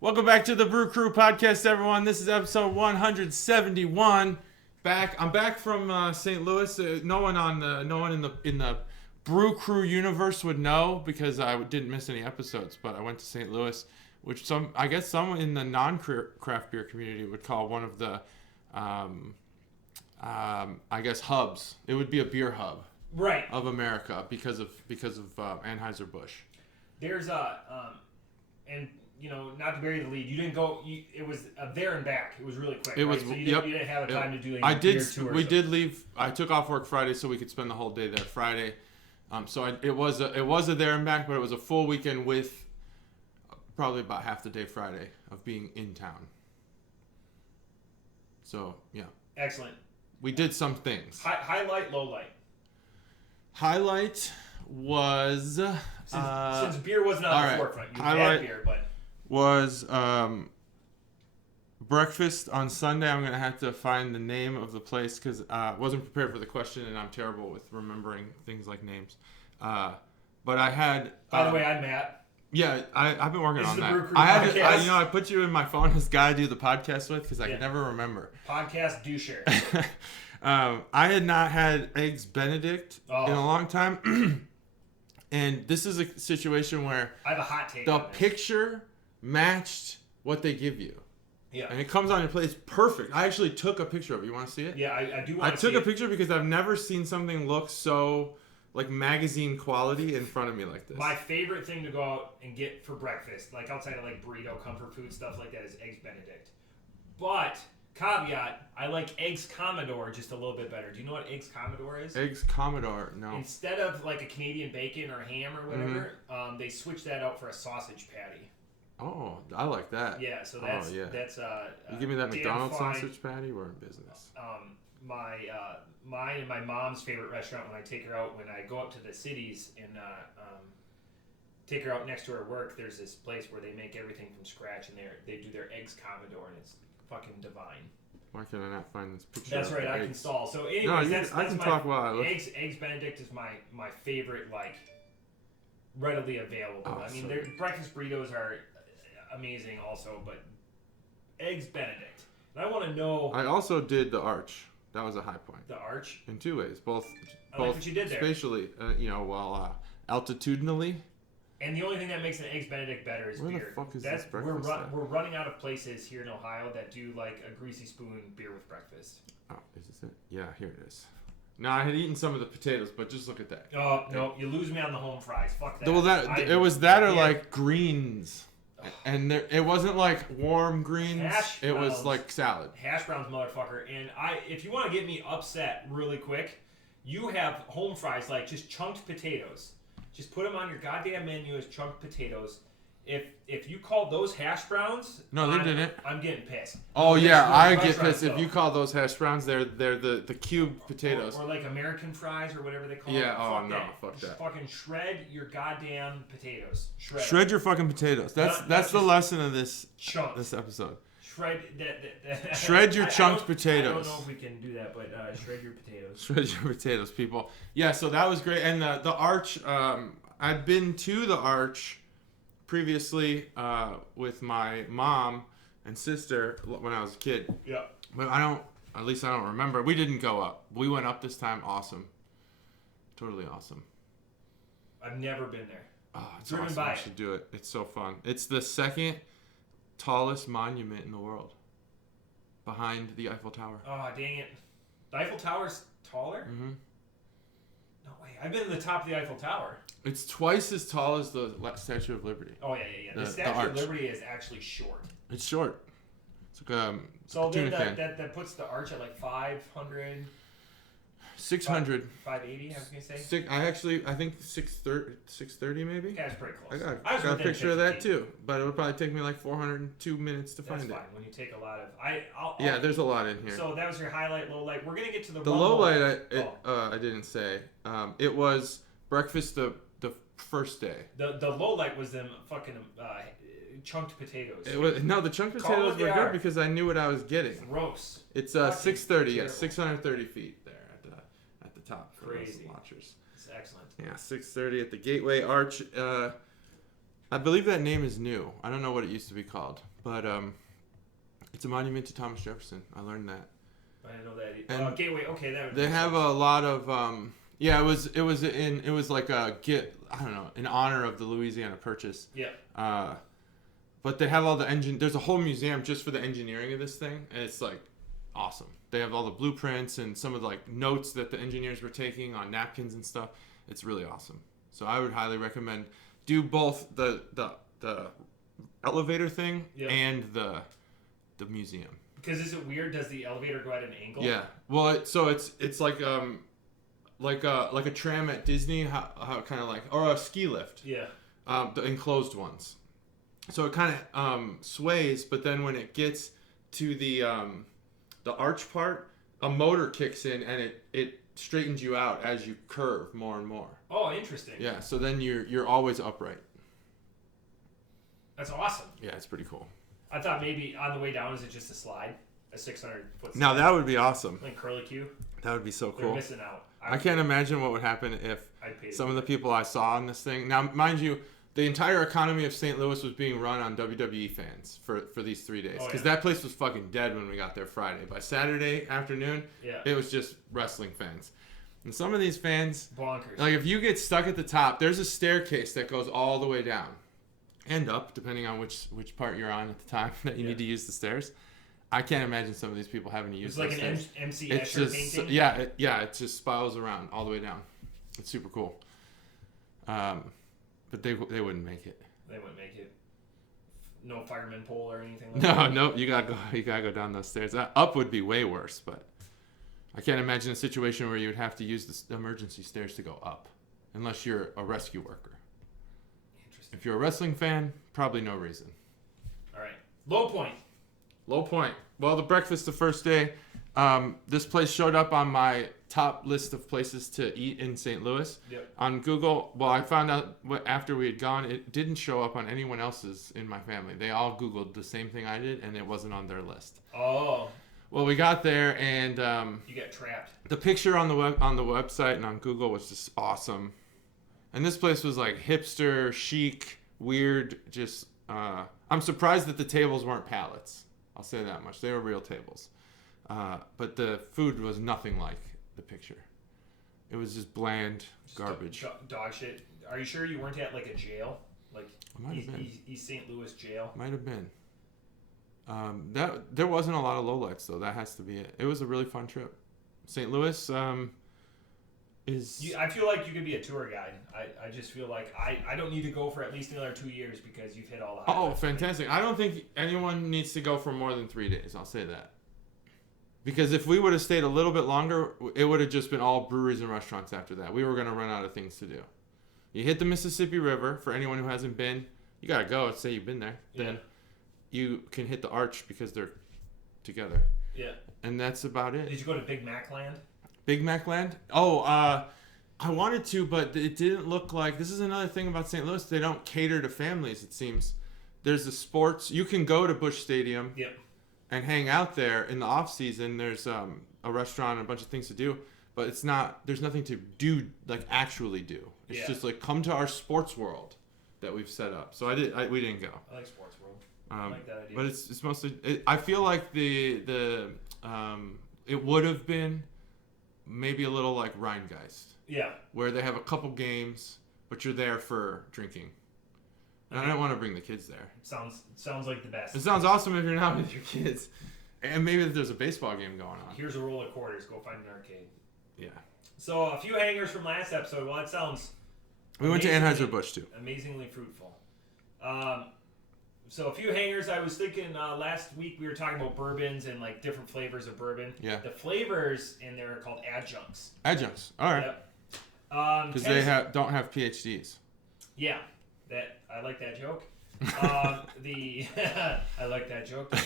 Welcome back to the Brew Crew podcast, everyone. This is episode 171. I'm back from St. Louis. No one in the Brew Crew universe would know because I didn't miss any episodes. But I went to St. Louis, which some in the non-craft beer community would call one of the hubs. It would be a beer hub, right, of America because of Anheuser-Busch. There's and you know, not to bury the lead, you didn't go. It was there and back. It was really quick. It was. So you didn't have time to do any beer tours. We did leave. I took off work Friday so we could spend the whole day there Friday. It was a there and back, but it was a full weekend with probably about half the day Friday of being in town. So yeah. Excellent. We did some things. Highlight, low light. Highlight was since beer wasn't on the forefront. You had beer, but was breakfast on Sunday. I'm gonna have to find the name of the place because I wasn't prepared for the question, and I'm terrible with remembering things like names. But I had. By the way, I'm Matt. Yeah, I've been working on that. Brew Crew podcast. I put you in my phone as guy to do the podcast with because I can never remember. Podcast doucher. I had not had Eggs Benedict in a long time. And this is a situation where I have a hot take. The picture matched what they give you. Yeah. And it comes on your plate. It's perfect. I actually took a picture of it. You want to see it? Yeah, I do want to see it. I took a picture because I've never seen something look so like magazine quality in front of me like this. My favorite thing to go out and get for breakfast, like outside of like burrito, comfort food, stuff like that, is Eggs Benedict. But caveat, I like Eggs Commodore just a little bit better. Do you know what Eggs Commodore is? Eggs Commodore, no. Instead of like a Canadian bacon or ham or whatever, they switched that out for a sausage patty. Oh, I like that. Yeah, so that's you give me that McDonald's sausage patty, we're in business. Mine and my mom's favorite restaurant when I take her out, when I go up to the cities and take her out next to her work, there's this place where they make everything from scratch and they do their Eggs Commodore and it's fucking divine. Why can I not find this picture? That's right, I can stall. So anyways, that's I can talk while I look. Eggs Benedict is my favorite, like, readily available. Oh, I mean, so their breakfast burritos are amazing also, but Eggs Benedict. And I want to know... I also did the Arch. That was a high point. The Arch? In two ways. Both I like what you did there. Spatially, altitudinally. And the only thing that makes an Eggs Benedict better is beer. Where the fuck is this breakfast we're running out of places here in Ohio that do like a greasy spoon beer with breakfast. Oh, is this it? Yeah, here it is. No, I had eaten some of the potatoes, but just look at that. Oh, no, you lose me on the home fries. Fuck that. Well, it was that or like greens. And it wasn't like warm greens. It was like salad. Hash browns, motherfucker. And if you want to get me upset really quick, you have home fries like just chunked potatoes. Just put them on your goddamn menu as chunked potatoes. If you call those hash browns, no, they didn't. I'm getting pissed. Oh yeah, I get pissed if you call those hash browns. They're the cubed potatoes. Or like American fries or whatever they call them. Yeah. Fuck that. Just fucking shred your goddamn potatoes. Shred your fucking potatoes. That's the lesson of this episode. Shred your chunked potatoes. I don't know if we can do that, but shred your potatoes. Shred your potatoes, people. Yeah, so that was great. And the Arch, I'd been to the Arch previously with my mom and sister when I was a kid. Yeah. But I don't remember. We didn't go up. We went up this time. Awesome. Totally awesome. I've never been there. Oh, it's awesome. I should do it. It's so fun. It's the second tallest monument in the world, behind the Eiffel Tower. Oh, dang it. The Eiffel Tower's taller? Mm-hmm. No way. I've been to the top of the Eiffel Tower. It's twice as tall as the Statue of Liberty. Oh, yeah. The Statue of Liberty is actually short. It's short. It's like so then that puts the Arch at like 500... 600. 580, I was going to say. I think 630 maybe. Yeah, it's pretty close. I got a picture of that too, but it would probably take me like 402 minutes to find it. That's fine. When you take a lot of... there's a lot in here. So that was your highlight, low light. We're going to get to the low light, I didn't say. It was breakfast the first day. The low light was them fucking chunked potatoes. The chunked potatoes were good because I knew what I was getting. Gross. It's 630, yeah, 630 feet there at the top for Crazy. those watchers. It's excellent. Yeah, 630 at the Gateway Arch. I believe that name is new. I don't know what it used to be called, but it's a monument to Thomas Jefferson. I learned that. I didn't know that. And Gateway. Okay, that. They have a lot of yeah. It was like a I don't know, in honor of the Louisiana Purchase. Yeah. But they have all the engine. There's a whole museum just for the engineering of this thing, and it's like awesome. They have all the blueprints and some of the like notes that the engineers were taking on napkins and stuff. It's really awesome. So I would highly recommend do both the elevator thing and the museum. Because is it weird? Does the elevator go at an angle? Yeah. Well, it's like a tram at Disney, how kind of like, or a ski lift. Yeah. The enclosed ones. So it kind of sways, but then when it gets to the arch part, a motor kicks in and it straightens you out as you curve more and more. Oh, interesting. Yeah. So then you're always upright. That's awesome. Yeah, it's pretty cool. I thought maybe on the way down, is it just a slide? A 600-foot slide? Now, that would be awesome. Like curlicue? That would be so cool. They're missing out. I can't imagine what would happen if some of the people I saw on this thing... Now, mind you, the entire economy of St. Louis was being run on WWE fans for these 3 days. Because that place was fucking dead when we got there Friday. By Saturday afternoon, it was just wrestling fans. And some of these fans... Bonkers. Like, if you get stuck at the top, there's a staircase that goes all the way down. And up, depending on which part you're on at the time that you need to use the stairs. I can't imagine some of these people having to use those stairs. It's like an MC It's Escher just, painting? yeah, it just spirals around all the way down. It's super cool. But they wouldn't make it. They wouldn't make it. No fireman pole or anything like that? No, you gotta go down those stairs. Up would be way worse, but I can't imagine a situation where you would have to use the emergency stairs to go up. Unless you're a rescue worker. If you're a wrestling fan, probably no reason. All right. Low point. Low point. Well, the breakfast the first day, this place showed up on my top list of places to eat in St. Louis. Yep. On Google, well, I found out after we had gone, it didn't show up on anyone else's in my family. They all Googled the same thing I did, and it wasn't on their list. Oh. Well, we got there, and you got trapped. The picture on the website and on Google was just awesome. And this place was like hipster, chic, weird, just... I'm surprised that the tables weren't pallets. I'll say that much. They were real tables. But the food was nothing like the picture. It was just bland garbage. Dog shit. Are you sure you weren't at like a jail? Like East St. Louis jail? Might have been. There wasn't a lot of lowlights, though. That has to be it. It was a really fun trip. St. Louis... I feel like you could be a tour guide. I just feel like I don't need to go for at least another 2 years because you've hit all the highlights. Oh, fantastic. I don't think anyone needs to go for more than 3 days. I'll say that. Because if we would have stayed a little bit longer, it would have just been all breweries and restaurants after that. We were going to run out of things to do. You hit the Mississippi River. For anyone who hasn't been, you got to go. Say you've been there. Yeah. Then you can hit the arch because they're together. Yeah. And that's about it. Did you go to Big Mac Land? Big Mac Land? Oh, I wanted to, but it didn't look like... This is another thing about St. Louis. They don't cater to families, it seems. There's the sports... You can go to Busch Stadium and hang out there in the off-season. There's a restaurant and a bunch of things to do, but it's not... There's nothing to do, like, actually do. It's just like, come to our sports world that we've set up. So we didn't go. I like sports world. I like that idea. But it's mostly... I feel like it would have been... Maybe a little like Rheingeist. Yeah. Where they have a couple games, but you're there for drinking. And I don't want to bring the kids there. Sounds like the best. It sounds awesome if you're not with your kids. And maybe if there's a baseball game going on. Here's a roll of quarters. Go find an arcade. Yeah. So a few hangers from last episode. Well, that sounds... We went to Anheuser-Busch too. Amazingly fruitful. So a few hangers. I was thinking last week we were talking about bourbons and like different flavors of bourbon. Yeah. The flavors in there are called adjuncts. Adjuncts. All right. Yep. Because they don't have PhDs. Yeah. I like that joke. I like that joke. Man.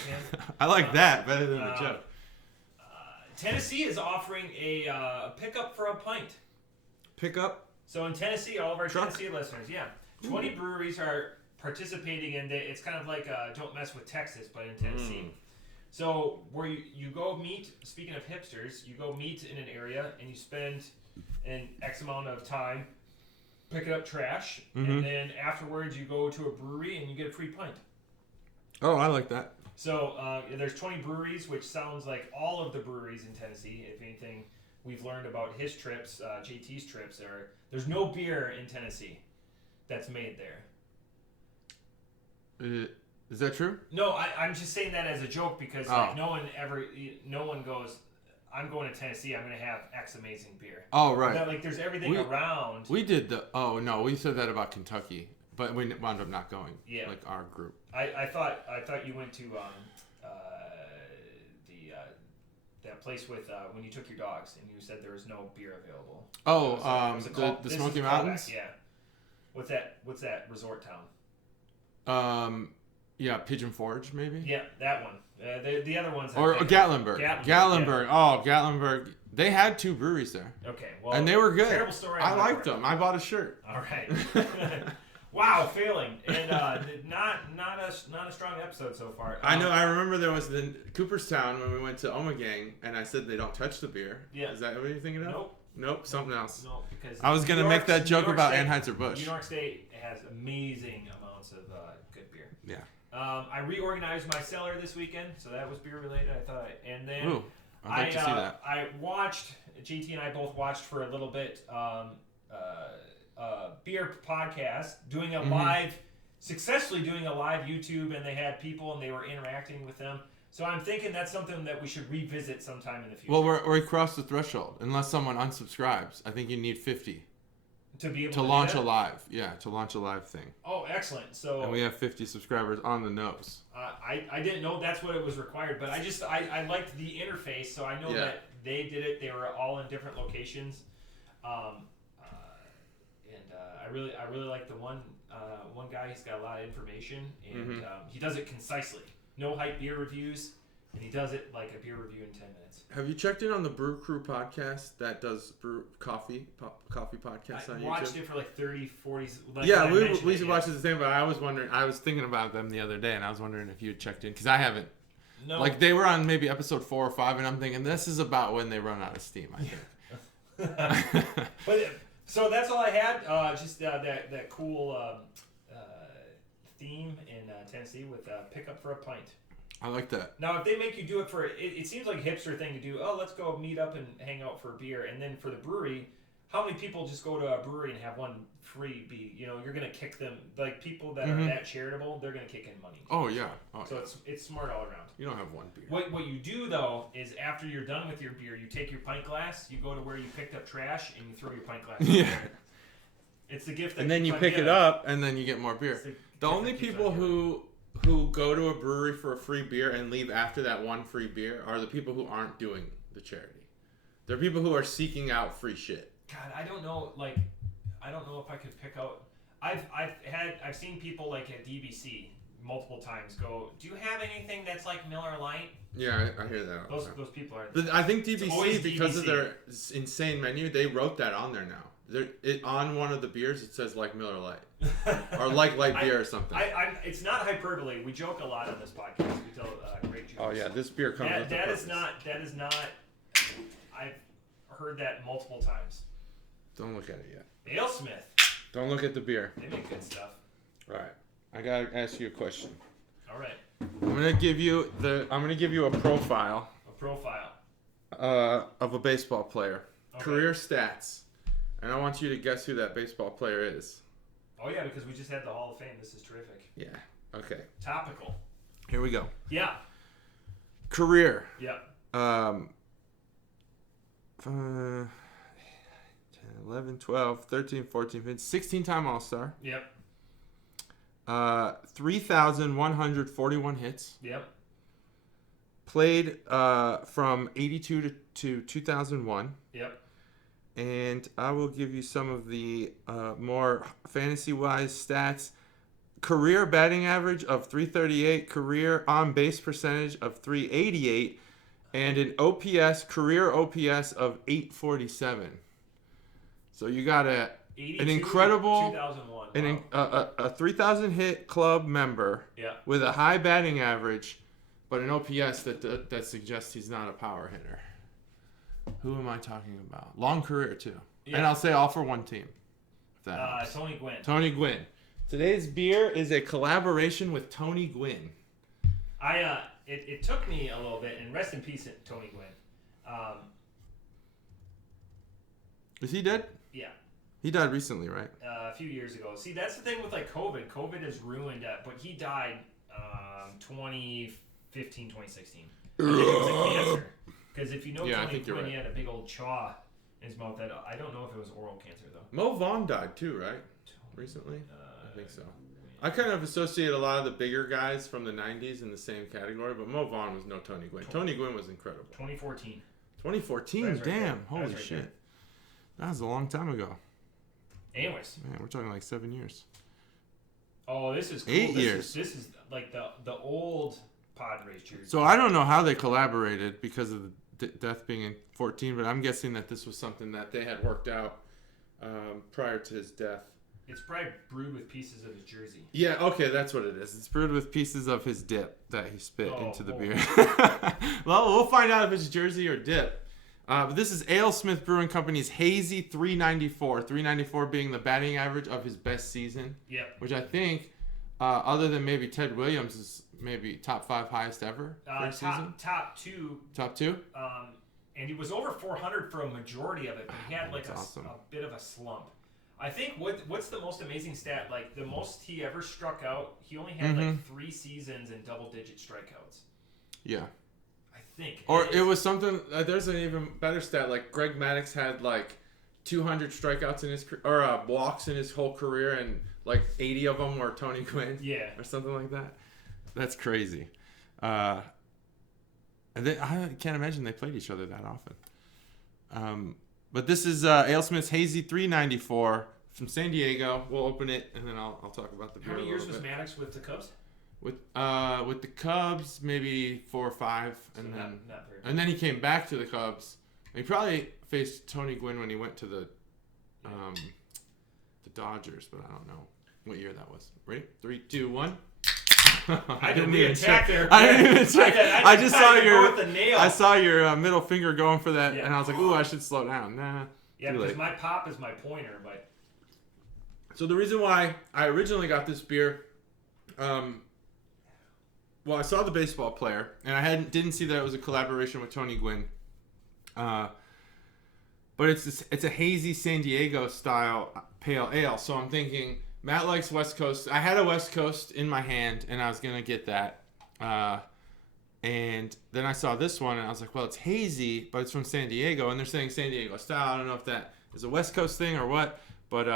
I like that better than the joke. Tennessee is offering a pickup for a pint. Pickup? So in Tennessee, all of our Tennessee listeners, 20 breweries are participating in it's kind of like Don't Mess with Texas, but in Tennessee. So where you go meet, speaking of hipsters, you go meet in an area and you spend an X amount of time picking up trash, and then afterwards you go to a brewery and you get a free pint. Oh, I like that. So there's 20 breweries, which sounds like all of the breweries in Tennessee. If anything, we've learned about his trips, JT's trips, there's no beer in Tennessee that's made there. Is that true? No, I'm just saying that as a joke because like no one goes, I'm going to Tennessee, I'm going to have X amazing beer. Oh, right. That, like there's everything around. We did we said that about Kentucky, but we wound up not going. Yeah. Like our group. I thought you went to that place with when you took your dogs and you said there was no beer available. Oh, the Smoky Mountains? Yeah. What's that resort town? Yeah, Pigeon Forge, maybe? Yeah, that one. The other ones. Or Gatlinburg. Gatlinburg. Yeah. Oh, Gatlinburg. They had 2 breweries there. Okay, well. And they were good. Terrible story. I liked them. I bought a shirt. All right. Wow, failing. And not a strong episode so far. I know. I remember there was the Cooperstown when we went to Omegang, and I said they don't touch the beer. Yeah. Is that what you're thinking of? Nope, something else. No, because I was going to make that joke about Anheuser-Busch. New York State has amazing amounts of good beer. Yeah. I reorganized my cellar this weekend, so that was beer related. And then Ooh, I'd like to see that. I watched. JT and I both watched for a little bit. Beer podcast, doing a live, successfully doing a live YouTube, and they had people and they were interacting with them. So I'm thinking that's something that we should revisit sometime in the future. Well, we crossed the threshold. Unless someone unsubscribes, I think you need 50 to be able to launch a live. Yeah, to launch a live thing. Oh, excellent! So and we have 50 subscribers on the nose. I didn't know that's what it was required, but I liked the interface, so I know that they did it. They were all in different locations. I really like the one guy. He's got a lot of information, and he does it concisely. No hype beer reviews, and he does it like a beer review in 10 minutes. Have you checked in on the Brew Crew podcast that does coffee podcasts on YouTube? I watched it for like 30, 40. Like yeah, we watched it the same. But I was thinking about them the other day, and I was wondering if you had checked in because I haven't. No. Like they were on maybe episode 4 or 5, and I'm thinking this is about when they run out of steam. I think. But so that's all I had. Just that cool theme in Tennessee with pick up for a pint. I like that. Now, if they make you do it for it seems like a hipster thing to do. Oh, let's go meet up and hang out for a beer, and then for the brewery, how many people just go to a brewery and have one free? You're gonna kick them. Like people that are that charitable, they're gonna kick in money. Oh yeah. So it's smart all around. You don't have one beer. What you do though is after you're done with your beer, you take your pint glass, you go to where you picked up trash, and you throw your pint glass. Yeah. It's the gift that. And then you pick it up, and then you get more beer. The only people who go to a brewery for a free beer and leave after that one free beer are the people who aren't doing the charity. They're people who are seeking out free shit. God, I don't know. Like, I don't know if I could pick out. I've seen people like at DBC multiple times go, do you have anything that's like Miller Lite? Yeah, I hear that. Those people are. I think DBC, because of their insane menu, they wrote that on there now. On one of the beers, it says like Miller Lite. Or like light beer or something. It's not hyperbole. We joke a lot on this podcast. We tell great jokes. Oh yeah, this beer comes with that is not. I've heard that multiple times. Don't look at it yet. Alesmith. Don't look at the beer. They make good stuff. All right. I gotta ask you a question. All right. I'm gonna give you a profile. A profile. Of a baseball player. Okay. Career stats. And I want you to guess who that baseball player is. Oh yeah, because we just had the Hall of Fame. This is terrific. Yeah. Okay. Topical. Here we go. Yeah. Career. Yeah. 11, 12, 13, 14, 15, 16-time All-Star. Yep. 3,141 hits. Yep. Played from 82 to 2001. Yep. And I will give you some of the more fantasy-wise stats. Career batting average of 338, career on-base percentage of 388, and an career OPS of 847. So you got an incredible, 2001. A 3,000 hit club member with a high batting average, but an OPS that suggests he's not a power hitter. Who am I talking about? Long career too, and I'll say all for one team. That helps. Tony Gwynn. Tony Gwynn. Today's beer is a collaboration with Tony Gwynn. It took me a little bit, and rest in peace, Tony Gwynn. Is he dead? Yeah. He died recently, right? A few years ago. See, that's the thing with like COVID. COVID has ruined that, but he died 2015, 2016. I think it was a cancer. Because if you know Tony Gwynn, he had a big old chaw in his mouth. I don't know if it was oral cancer though. Mo Vaughn died too, right? Recently? I think so. I kind of associate a lot of the bigger guys from the 90s in the same category, but Mo Vaughn was no Tony Gwynn. Tony Gwynn was incredible. 2014. 2014? Right damn. there. Holy shit. There. That was a long time ago. Anyways. Man, we're talking like 7 years. Oh, this is cool. 8 years. This is like the old Padres jersey. So I don't know how they collaborated because of the death being in 14, but I'm guessing that this was something that they had worked out prior to his death. It's probably brewed with pieces of his jersey. Yeah, okay, that's what it is. It's brewed with pieces of his dip that he spit into the beer. Well, we'll find out if it's jersey or dip. But this is Alesmith Brewing Company's Hazy 394. 394 being the batting average of his best season. Yeah. Which I think, other than maybe Ted Williams, is maybe top 5 highest ever for a season. Top 2. Top 2? And he was over 400 for a majority of it, but he had like a bit of a slump. I think what's the most amazing stat? Like the most he ever struck out, he only had like 3 seasons and double-digit strikeouts. Yeah. I think. Or it was something. There's an even better stat. Like Greg Maddux had like 200 strikeouts in his walks in his whole career, and like 80 of them were Tony Gwynn. Yeah. Or something like that. That's crazy. And then, I can't imagine they played each other that often. But this is Alesmith's Hazy 394 from San Diego. We'll open it, and then I'll talk about the beer. How many years was Maddux with the Cubs? With the Cubs, maybe 4 or 5, and so then not very and then he came back to the Cubs. He probably faced Tony Gwynn when he went to the Dodgers, but I don't know what year that was. Ready? 3, 2, 1. I didn't even check there. I didn't even check. I just saw your. The nail. I saw your middle finger going for that, and I was like, "Ooh, I should slow down." Nah. Yeah, because my pop is my pointer, but. So the reason why I originally got this beer, well, I saw the baseball player, and I didn't see that it was a collaboration with Tony Gwynn. But it's a hazy San Diego style pale ale, so I'm thinking. Matt likes West Coast. I had a West Coast in my hand, and I was going to get that. And then I saw this one, and I was like, well, it's hazy, but it's from San Diego, and they're saying San Diego style. I don't know if that is a West Coast thing or what, but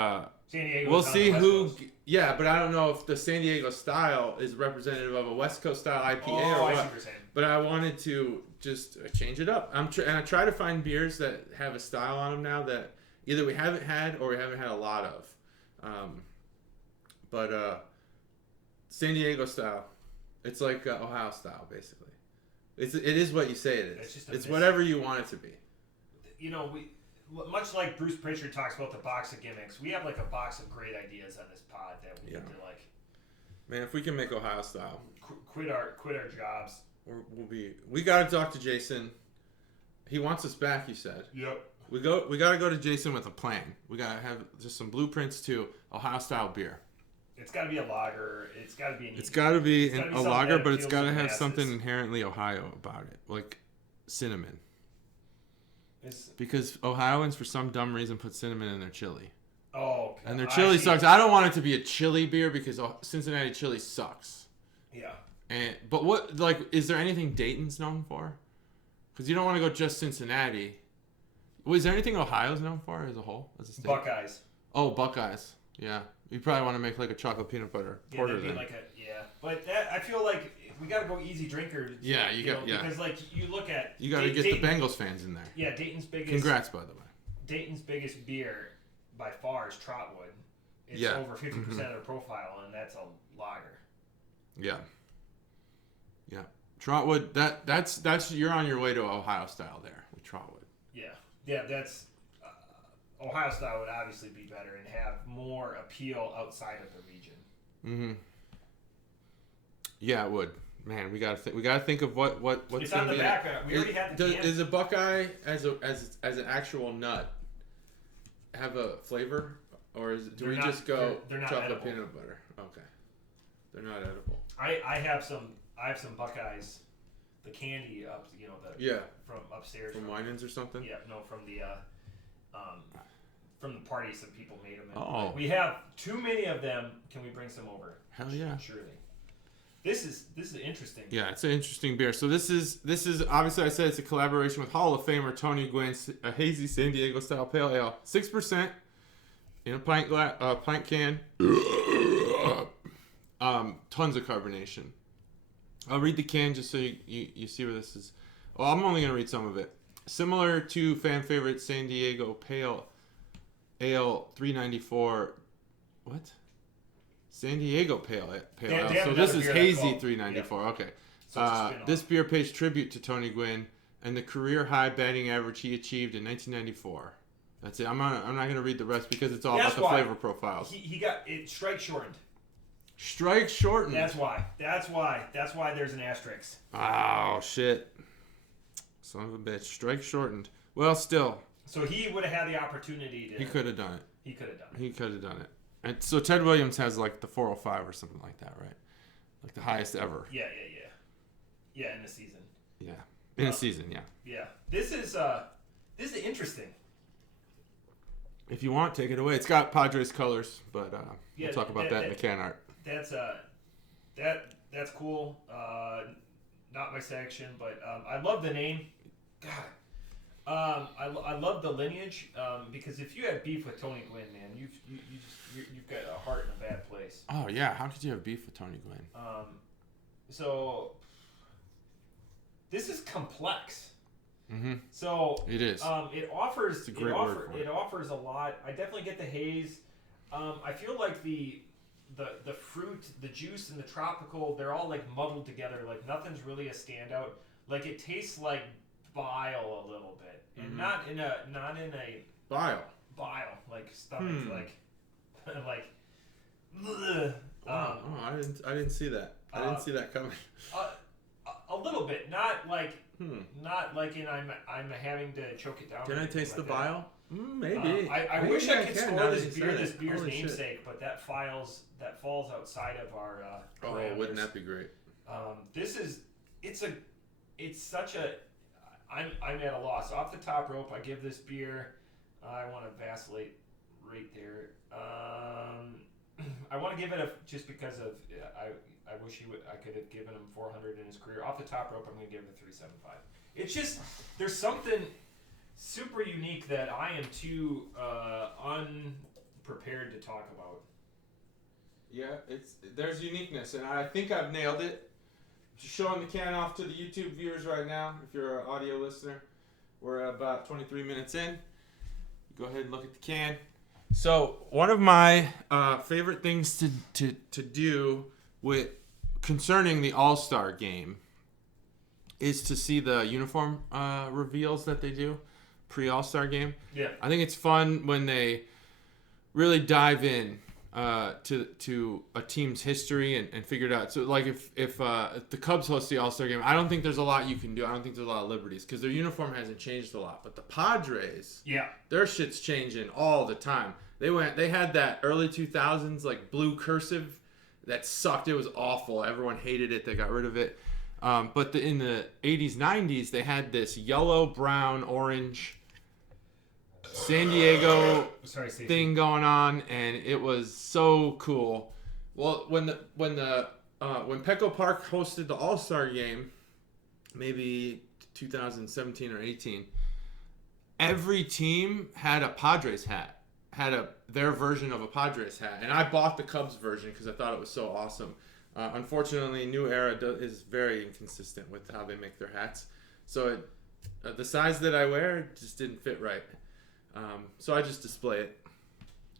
San Diego we'll see who... Yeah, but I don't know if the San Diego style is representative of a West Coast style IPA or what. I see what you're saying. But I wanted to just change it up. And I try to find beers that have a style on them now that either we haven't had or we haven't had a lot of. But San Diego style, it's like Ohio style, basically. It is what you say it is. It's whatever you want it to be. You know, much like Bruce Pritchard talks about the box of gimmicks, we have like a box of great ideas on this pod that we need to like. Man, if we can make Ohio style, quit our jobs. We got to talk to Jason. He wants us back. You said. Yep. We got to go to Jason with a plan. We got to have just some blueprints to Ohio style beer. It's got to be a lager. It's got to be It's got to be a lager, but it's got to have something inherently Ohio about it, like cinnamon. Because Ohioans, for some dumb reason, put cinnamon in their chili. Oh, okay. And their chili sucks. I don't want it to be a chili beer because Cincinnati chili sucks. Yeah. But what, like, is there anything Dayton's known for? Because you don't want to go just Cincinnati. Is there anything Ohio's known for as a whole, as a state? Buckeyes. Oh, Buckeyes. Yeah. You probably want to make like a chocolate peanut butter porter then. But that I feel like we got to go easy drinker. Yeah, because like you look at you got to get the Bengals fans in there. Yeah, Dayton's biggest. Congrats, by the way. Dayton's biggest beer by far is Trotwood. It's over 50% of their profile, and that's a lager. Yeah. Yeah, Trotwood. That's you're on your way to Ohio style there with Trotwood. Yeah, that's. Ohio style would obviously be better and have more appeal outside of the region. Mm-hmm. Yeah, it would. Man, we gotta think of what's it's on the back. We already had the can. Is a Buckeye as an actual nut have a flavor Or do They're we not- just go they're not chocolate edible. peanut butter? Okay. They're not edible. I have some Buckeyes, the candy up, Yeah. from upstairs. From Winans or something? Yeah, no, from the party some people made them. Oh. We have too many of them. Can we bring some over? Hell yeah. Surely. This is interesting. Yeah, it's an interesting beer. So this is obviously I said it's a collaboration with Hall of Famer Tony Gwynn, a hazy San Diego style pale ale, 6% in a pint can. Tons of carbonation. I'll read the can just so you see where this is. Well, I'm only gonna read some of it. Similar to fan favorite San Diego Pale Ale 394. What? San Diego Pale Ale. have So this another is beer Hazy called- 394. Okay. So it's a spin-off. This beer pays tribute to Tony Gwynn and the career high batting average he achieved in 1994. That's it. I'm not gonna read the rest because it's all That's about the why flavor profiles. He got it strike shortened. Strike shortened. That's why there's an asterisk. Oh shit. Son of a bitch. Strike shortened. Well, still. So he would have had the opportunity to. He could have done it. He could have done it. He could have done it. And so Ted Williams has like the 405 or something like that, right? Like the highest ever. Yeah. Yeah, in the season. Yeah. In a season, yeah. Yeah. This is interesting. If you want, take it away. It's got Padres colors, but Yeah, we'll talk about that in the can art. That's cool. Not my section, but I love the name. God. I love the lineage because if you have beef with Tony Gwynn, man, you've got a heart in a bad place. Oh yeah, how could you have beef with Tony Gwynn? So this is complex. Mm-hmm. So It is. it offers It's a great word for it. it offers a lot. I definitely get the haze. I feel like the fruit, the juice, and the tropical, they're all like muddled together. Like nothing's really a standout. Like it tastes like bile a little bit, and not in a Bile. like stomach like. Ugh. I didn't see that. I didn't see that coming. A little bit, not like in I'm having to choke it down. Can or I anything taste the like that. bile? Maybe. I Maybe wish I could can, score now this that you beer, said this it. beer's Holy shit. namesake, but that falls outside of our. Oh, parameters. wouldn't that be great? It's such a. I'm at a loss. Off the top rope, I give this beer. I want to vacillate right there. I want to give it just because of I wish I could have given him 400 in his career. Off the top rope, I'm going to give it a 375. It's just there's something super unique that I am too unprepared to talk about. Yeah, there's uniqueness, and I think I've nailed it. Just showing the can off to the YouTube viewers right now. If you're an audio listener, we're about 23 minutes in. Go ahead and look at the can. So one of my favorite things to do with concerning the All-Star game is to see the uniform reveals that they do pre-All-Star game. Yeah. I think it's fun when they really dive in to a team's history and figure it out. So like if the Cubs host the All-Star game, I don't think there's a lot you can do. I don't think there's a lot of liberties because their uniform hasn't changed a lot. But the Padres, their shit's changing all the time. They had that early 2000s like blue cursive that sucked. It was awful. Everyone hated it. They got rid of it. But in the 80s, 90s, they had this yellow, brown, orange San Diego thing going on, and it was so cool. Well, when Petco Park hosted the All-Star game, maybe 2017 or 18, every team had a Padres hat, their version of a Padres hat, and I bought the Cubs version because I thought it was so awesome. Unfortunately, New Era is very inconsistent with how they make their hats, so the size that I wear just didn't fit right. So I just display it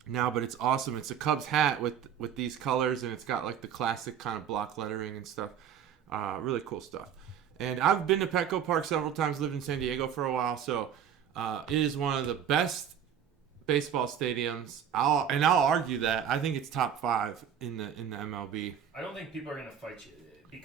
now, but it's awesome. It's a Cubs hat with these colors, and it's got like the classic kind of block lettering and stuff. Really cool stuff. And I've been to Petco Park several times, lived in San Diego for a while, so it is one of the best baseball stadiums. I'll argue that. I think it's top 5 in the MLB. I don't think people are going to fight you.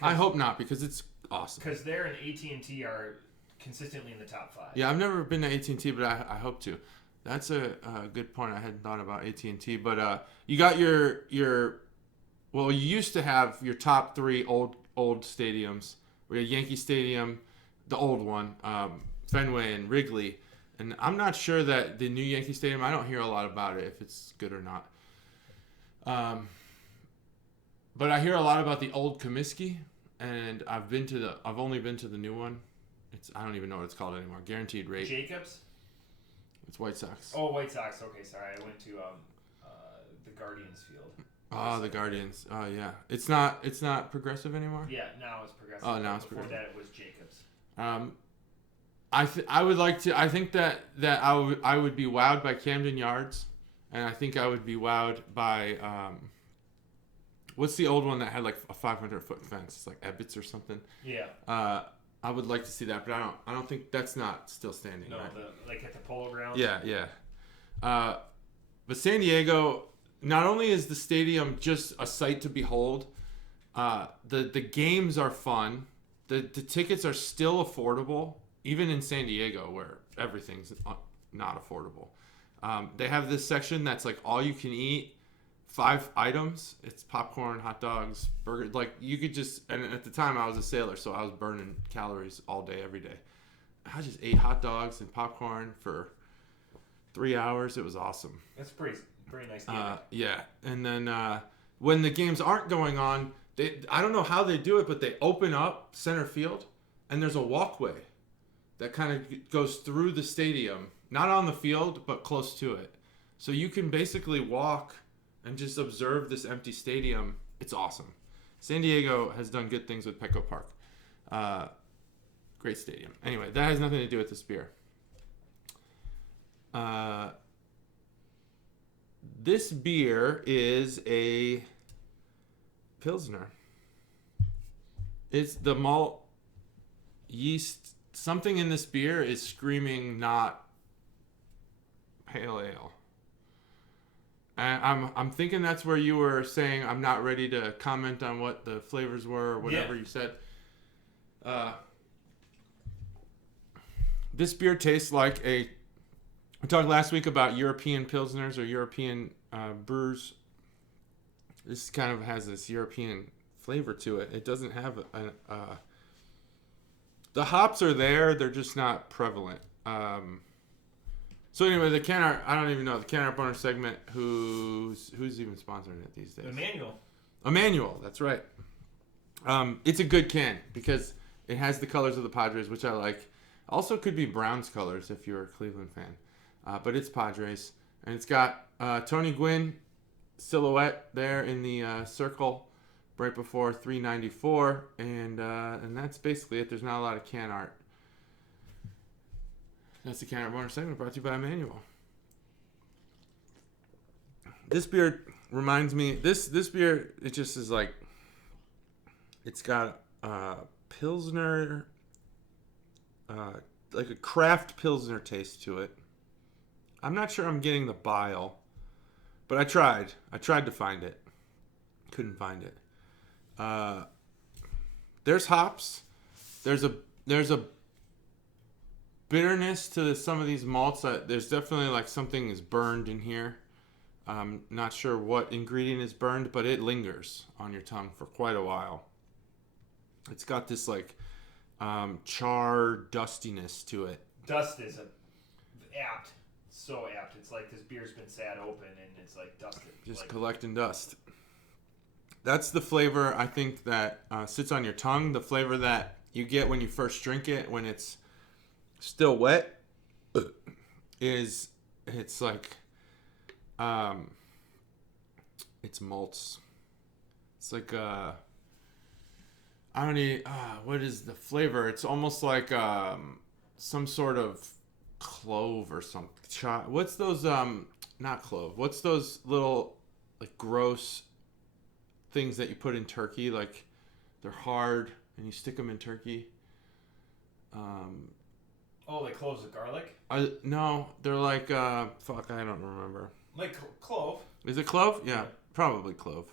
I hope not, because it's awesome. Because they're and AT&T are consistently in the top 5. Yeah, I've never been to AT&T, but I hope to. That's a good point. I hadn't thought about AT&T, but you got your. Well, you used to have your top three old stadiums. We had Yankee Stadium, the old one, Fenway and Wrigley, and I'm not sure that the new Yankee Stadium. I don't hear a lot about it if it's good or not. But I hear a lot about the old Comiskey, and I've only been to the new one. I don't even know what it's called anymore. Guaranteed rate. Jacobs? It's White Sox. Oh, White Sox. Okay, sorry. I went to the Guardians field. Oh, the Guardians. Oh, yeah. It's not Progressive anymore? Yeah, now it's Progressive. Oh, now it's Before Progressive. that, it was Jacobs. I would like to. I think that I would be wowed by Camden Yards, and I think I would be wowed by what's the old one that had like a 500-foot fence? It's like Ebbets or something. Yeah. I would like to see that, but I don't think that's not still standing. No, right? like at the Polo Grounds. Yeah. But San Diego, not only is the stadium just a sight to behold, the games are fun. The tickets are still affordable, even in San Diego where everything's not affordable. They have this section that's like all you can eat, 5 items. It's popcorn, hot dogs, burger. Like you could just, and at the time I was a sailor, so I was burning calories all day, every day. I just ate hot dogs and popcorn for 3 hours. It was awesome. That's pretty nice. Yeah, and then when the games aren't going on, I don't know how they do it, but they open up center field, and there's a walkway that kind of goes through the stadium, not on the field, but close to it. So you can basically walk and just observe this empty stadium. It's awesome. San Diego has done good things with Petco Park. Great stadium. Anyway, that has nothing to do with this beer. This beer is a Pilsner. It's the malt, yeast, something in this beer is screaming not pale ale. And I'm thinking that's where you were saying I'm not ready to comment on what the flavors were or whatever you said. This beer tastes like we talked last week about European Pilsners or European brews. This kind of has this European flavor to it. It doesn't have the hops are there. They're just not prevalent. So anyway, the can art, I don't even know, the can art bonus segment, who's even sponsoring it these days? Emmanuel, that's right. It's a good can because it has the colors of the Padres, which I like. Also could be Browns colors if you're a Cleveland fan. But it's Padres. And it's got Tony Gwynn silhouette there in the circle right before 394. And that's basically it. There's not a lot of can art. That's the Can Art Bonus segment brought to you by Emmanuel. This beer reminds me, this beer, it just is like, it's got a Pilsner, like a craft Pilsner taste to it. I'm not sure I'm getting the bile, but I tried. I tried to find it. Couldn't find it. There's hops. There's a bitterness to some of these malts. There's definitely like something is burned in here. I'm not sure what ingredient is burned, but it lingers on your tongue for quite a while. It's got this like char dustiness to it. Dust is apt. So apt. It's like this beer's been sat open and it's like dusted. Just collecting dust. That's the flavor I think that sits on your tongue. The flavor that you get when you first drink it, when it's still wet, it's like it's malts. It's like I don't need what is the flavor? It's almost like some sort of clove or something. What's those not clove? What's those little like gross things that you put in turkey? Like they're hard and you stick them in turkey. Oh, like cloves of garlic? No, they're like fuck, I don't remember. Like clove. Is it clove? Yeah, probably clove.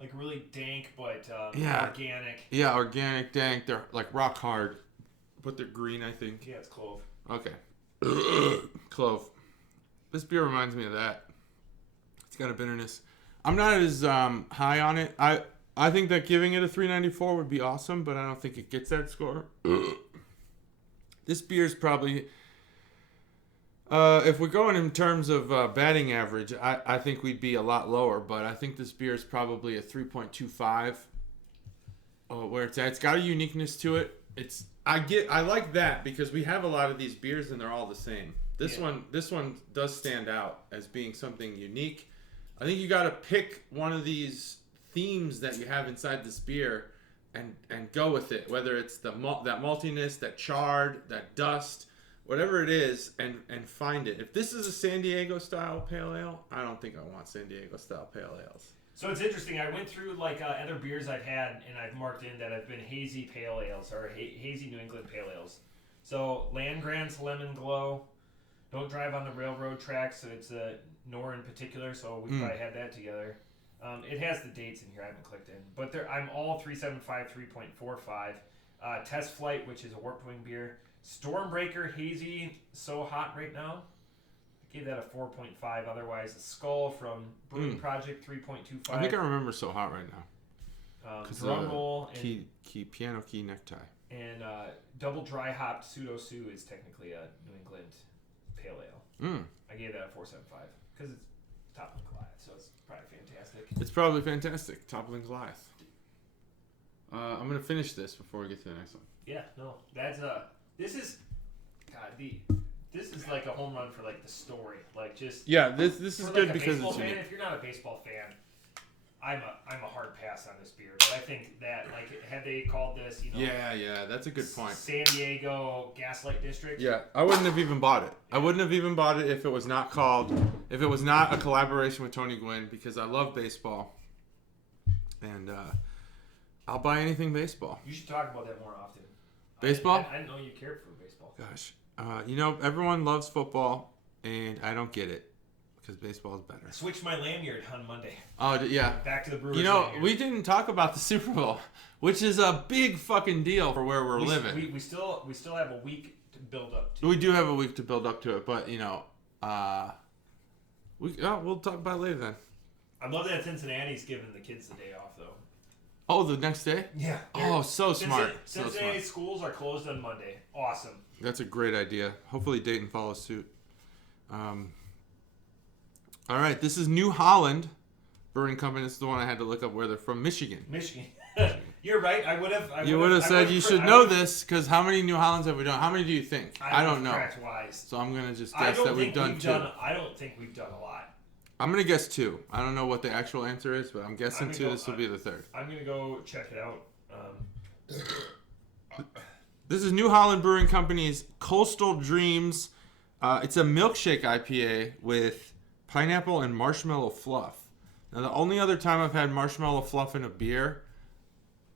Like really dank, but organic. Yeah, organic, dank. They're like rock hard, but they're green, I think. Yeah, it's clove. Okay. Clove. This beer reminds me of that. It's got a bitterness. I'm not as high on it. I think that giving it a 394 would be awesome, but I don't think it gets that score. This beer is probably, if we're going in terms of batting average, I think we'd be a lot lower, but I think this beer is probably a 3.25. Where it's at. It's got a uniqueness to it. I like that because we have a lot of these beers and they're all the same. This one does stand out as being something unique. I think you got to pick one of these themes that you have inside this beer and go with it, whether it's that maltiness, that charred, that dust, whatever it is, and find it. If this is a San Diego style pale ale, I don't think I want San Diego style pale ales. So it's interesting. I went through like other beers I've had, and I've marked in that have been hazy pale ales or hazy New England pale ales. So Landgrant's Lemon Glow, Don't Drive on the Railroad Tracks. So it's Nor in particular. So we probably had that together. It has the dates in here. I haven't clicked in, but I'm all 375, 3.45. Test Flight, which is a Warped Wing beer. Stormbreaker Hazy, So Hot Right Now. Gave that a 4.5. Otherwise, a Skull from Brew Project 3.25. I think I remember So Hot Right Now. Drum Roll and piano key necktie. And Double Dry Hopped Pseudo Sue is technically a New England pale ale. I gave that a 4.75 because it's Toppling Goliath, so it's probably fantastic. It's probably fantastic. Toppling Goliath. I'm gonna finish this before we get to the next one. Yeah, no, that's this is like a home run for like the story, like just this is like good because it's unique. If you're not a baseball fan, I'm a hard pass on this beer, but I think that like had they called this, that's a good point. San Diego Gaslight District. Yeah, I wouldn't have even bought it. I wouldn't have even bought it if it was not a collaboration with Tony Gwynn, because I love baseball, and I'll buy anything baseball. You should talk about that more often. Baseball? I didn't know you cared for baseball. Gosh. Everyone loves football, and I don't get it because baseball is better. I switched my lanyard on Monday. Oh, yeah. Back to the Brewers. Lanyard. We didn't talk about the Super Bowl, which is a big fucking deal for where we're living. We still have a week to build up to. We do have a week to build up to it, but we'll talk about it later then. I love that Cincinnati's giving the kids the day off though. Oh, the next day? Yeah. Oh, so smart. Cincinnati schools are closed on Monday. Awesome. That's a great idea. Hopefully Dayton follows suit. All right, this is New Holland Brewing Company. This is the one I had to look up where they're from. Michigan. You're right. I would have said you should know this, because how many New Hollands have we done? How many do you think? I don't know. Wise. So I'm going to just guess that we've done 2. I don't think we've done a lot. I'm going to guess 2. I don't know what the actual answer is, but I'm guessing 2. This will be the 3rd. I'm going to go check it out. This is New Holland Brewing Company's Coastal Dreams. It's a milkshake IPA with pineapple and marshmallow fluff. Now, the only other time I've had marshmallow fluff in a beer,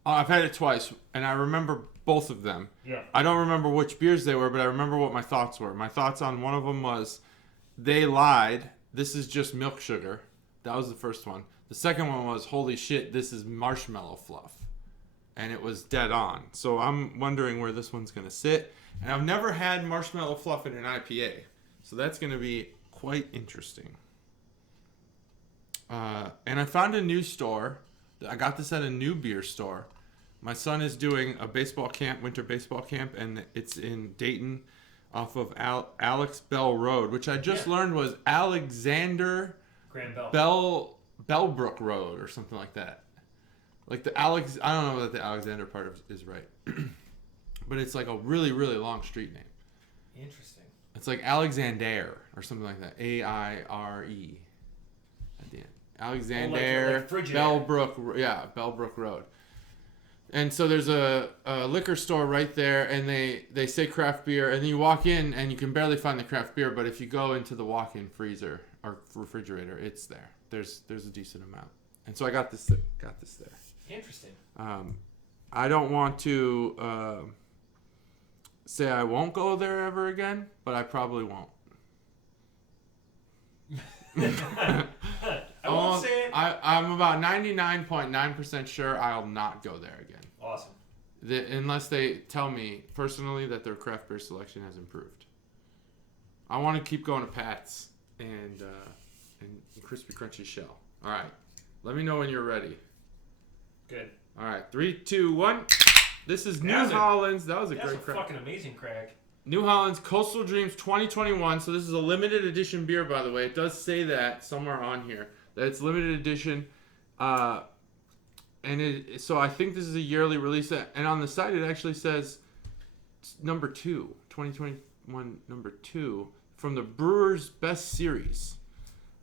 I've had it twice, and I remember both of them. Yeah. I don't remember which beers they were, but I remember what my thoughts were. My thoughts on one of them was, they lied. This is just milk sugar. That was the first one. The second one was, holy shit, this is marshmallow fluff. And it was dead on. So I'm wondering where this one's going to sit. And I've never had marshmallow fluff in an IPA. So that's going to be quite interesting. And I found a new store. I got this at a new beer store. My son is doing a baseball camp, winter baseball camp, and it's in Dayton off of Alex Bell Road, which I just learned was Alexander Graham Bell. Bellbrook Road or something like that. Like I don't know that the Alexander part is right. But it's like a really, really long street name. Interesting. It's like Alexander or something like that. A-I-R-E at the end. Alexander Bellbrook. Yeah, Bellbrook Road. And so there's a liquor store right there, and they say craft beer, and then you walk in and you can barely find the craft beer, but if you go into the walk-in freezer or refrigerator, it's there. There's a decent amount. And so I got this there. Interesting. I don't want to say I won't go there ever again, but I probably won't. I won't say it. I'm about 99.9% sure I'll not go there again. Awesome. Unless they tell me personally that their craft beer selection has improved. I want to keep going to Pat's. and crispy, crunchy shell. All right. Let me know when you're ready. Good. All right. 3, 2, 1. This is New Holland's. That was a great crack. Fucking amazing crack. New Holland's Coastal Dreams 2021. So this is a limited edition beer, by the way. It does say that somewhere on here that it's limited edition. So I think this is a yearly release. And on the site, it actually says number 2, 2021 number 2 from the Brewer's Best Series.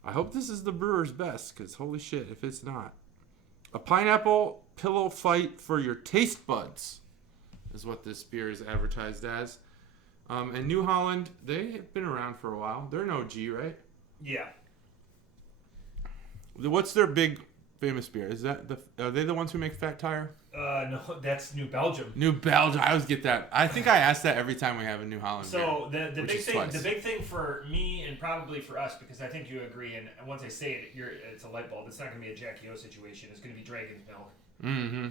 I hope this is the Brewer's Best, because holy shit, if it's not. A pineapple pillow fight for your taste buds is what this beer is advertised as. And New Holland, they have been around for a while. They're an OG, right? Yeah. What's their big famous beer? Is that are they the ones who make Fat Tire? No, that's New Belgium. New Belgium. I always get that. I think I ask that every time we have a New Holland beer. So the big thing for me and probably for us, because I think you agree, and once I say it, it's a light bulb. It's not going to be a Jackie O situation. It's going to be Dragon's Milk. Mm-hmm.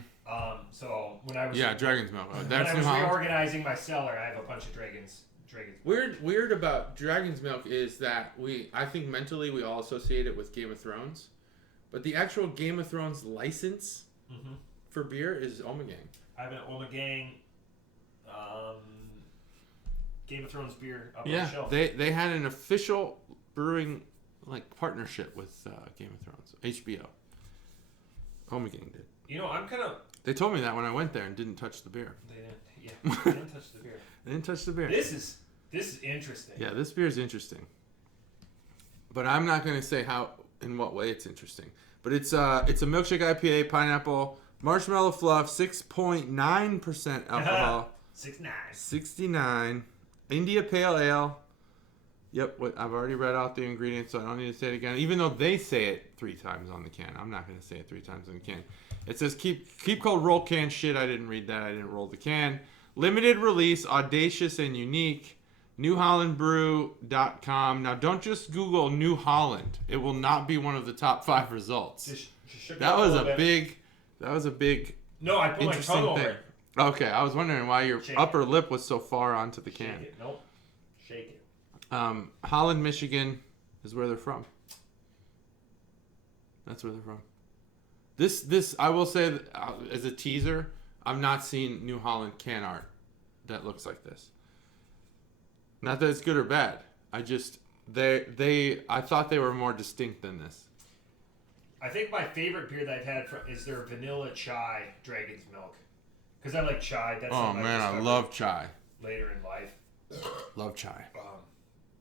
So when I was Dragon's Milk. That's when I was reorganizing my cellar, I have a bunch of Dragon's. Weird about Dragon's Milk is that I think mentally we all associate it with Game of Thrones, but the actual Game of Thrones license for beer is Ommegang. I have an Ommegang Game of Thrones beer up on the shelf. They had an official brewing partnership with Game of Thrones, HBO. Ommegang did. I'm kind of... They told me that when I went there and didn't touch the beer. They didn't. Yeah, they didn't touch the beer. They didn't touch the beer. This is interesting. Yeah, this beer is interesting. But I'm not going to say in what way it's interesting. But it's a milkshake IPA, pineapple, marshmallow fluff, 6.9% alcohol. 69. India Pale Ale. Yep, I've already read out the ingredients, so I don't need to say it again. Even though they say it 3 times on the can. I'm not going to say it 3 times on the can. It says keep cold, roll can. Shit, I didn't read that. I didn't roll the can. Limited release, audacious and unique. NewHollandBrew.com. Now, don't just Google New Holland. It will not be one of the top 5 results. That was a big. No, I put my tongue over it. Okay, I was wondering why your upper lip was so far onto the can. Shake it. Nope. Shake it. Holland, Michigan is where they're from. That's where they're from. This I will say as a teaser, I've not seen New Holland can art that looks like this. Not that it's good or bad. I thought they were more distinct than this. I think my favorite beer that I've had is their vanilla chai Dragon's Milk, because I like chai. That's I love chai. Later in life. Love chai.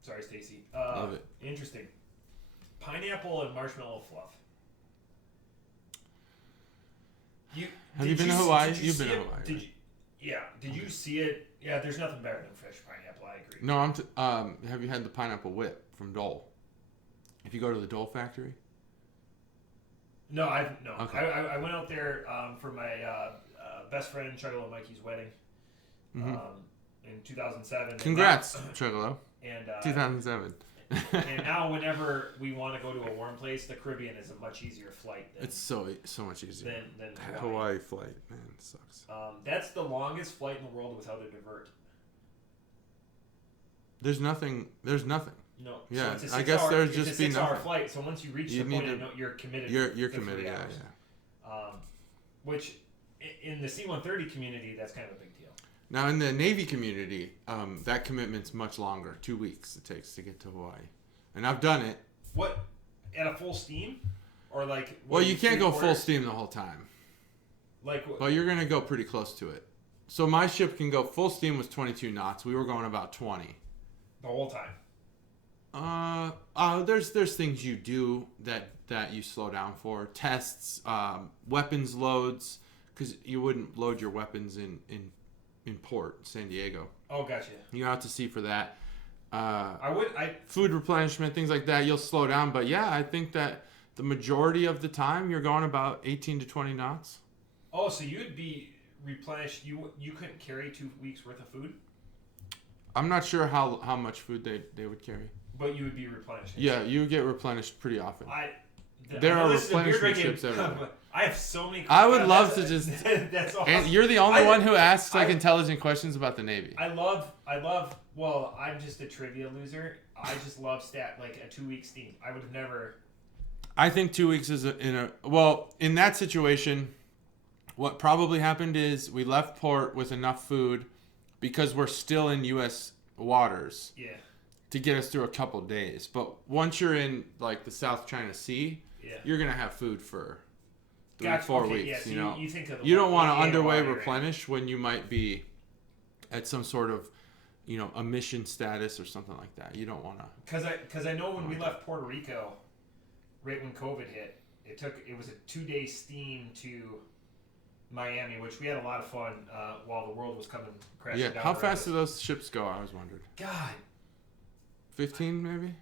Sorry, Stacy. Love it. Interesting. Pineapple and marshmallow fluff. Have you been to Hawaii? You've been to Hawaii. Did you see it? Yeah, there's nothing better than fresh pineapple. I agree. No, have you had the pineapple whip from Dole? If you go to the Dole factory. No. Okay. I went out there for my best friend Chuggalo Mikey's wedding in 2007. Congrats, Chuggalo. And 2007. And now whenever we want to go to a warm place, the Caribbean is a much easier flight. It's so much easier. Than Hawaii flight, man, it sucks. That's the longest flight in the world without a divert. There's nothing. No. Yeah, so I guess there's just be nothing. It's a 6-hour flight, so once you reach the point, you're committed. You're committed, yeah. Which, in the C-130 community, that's kind of a big deal. Now, in the Navy community, that commitment's much longer. 2 weeks it takes to get to Hawaii. And I've done it. What? At a full steam? Or like... Well, you can't go full steam the whole time. Well, you're going to go pretty close to it. So my ship can go full steam was 22 knots. We were going about 20. The whole time? There's things you do that you slow down for. Tests, weapons loads, because you wouldn't load your weapons in port, San Diego. Oh, gotcha. You're out to sea for that. I food replenishment, things like that, you'll slow down. But yeah, I think that the majority of the time you're going about 18 to 20 knots. Oh, so you'd be replenished. You couldn't carry 2 weeks worth of food? I'm not sure how much food they would carry. But you would be replenished. Yeah, you would get replenished pretty often. There are replenishment ships everywhere. I have so many. I would love to just. That's awesome. And you're the only one who asks intelligent questions about the Navy. I love. Well, I'm just a trivia loser. I just love like a 2-week steam. I would have never. I think 2 weeks is in that situation, what probably happened is we left port with enough food because we're still in U.S. waters. Yeah. To get us through a couple days. But once you're in like the South China Sea, you're going to have food for 3-4 weeks. Yeah, so you know, you think of you don't want to underway replenish when you might be at some sort of, you know, emission status or something like that. You don't want to. Because I know when we left Puerto Rico, right when COVID hit, it was a 2-day steam to Miami, which we had a lot of fun while the world was coming crashing down. Yeah, how fast do those ships go? I was wondering. God. 15 maybe?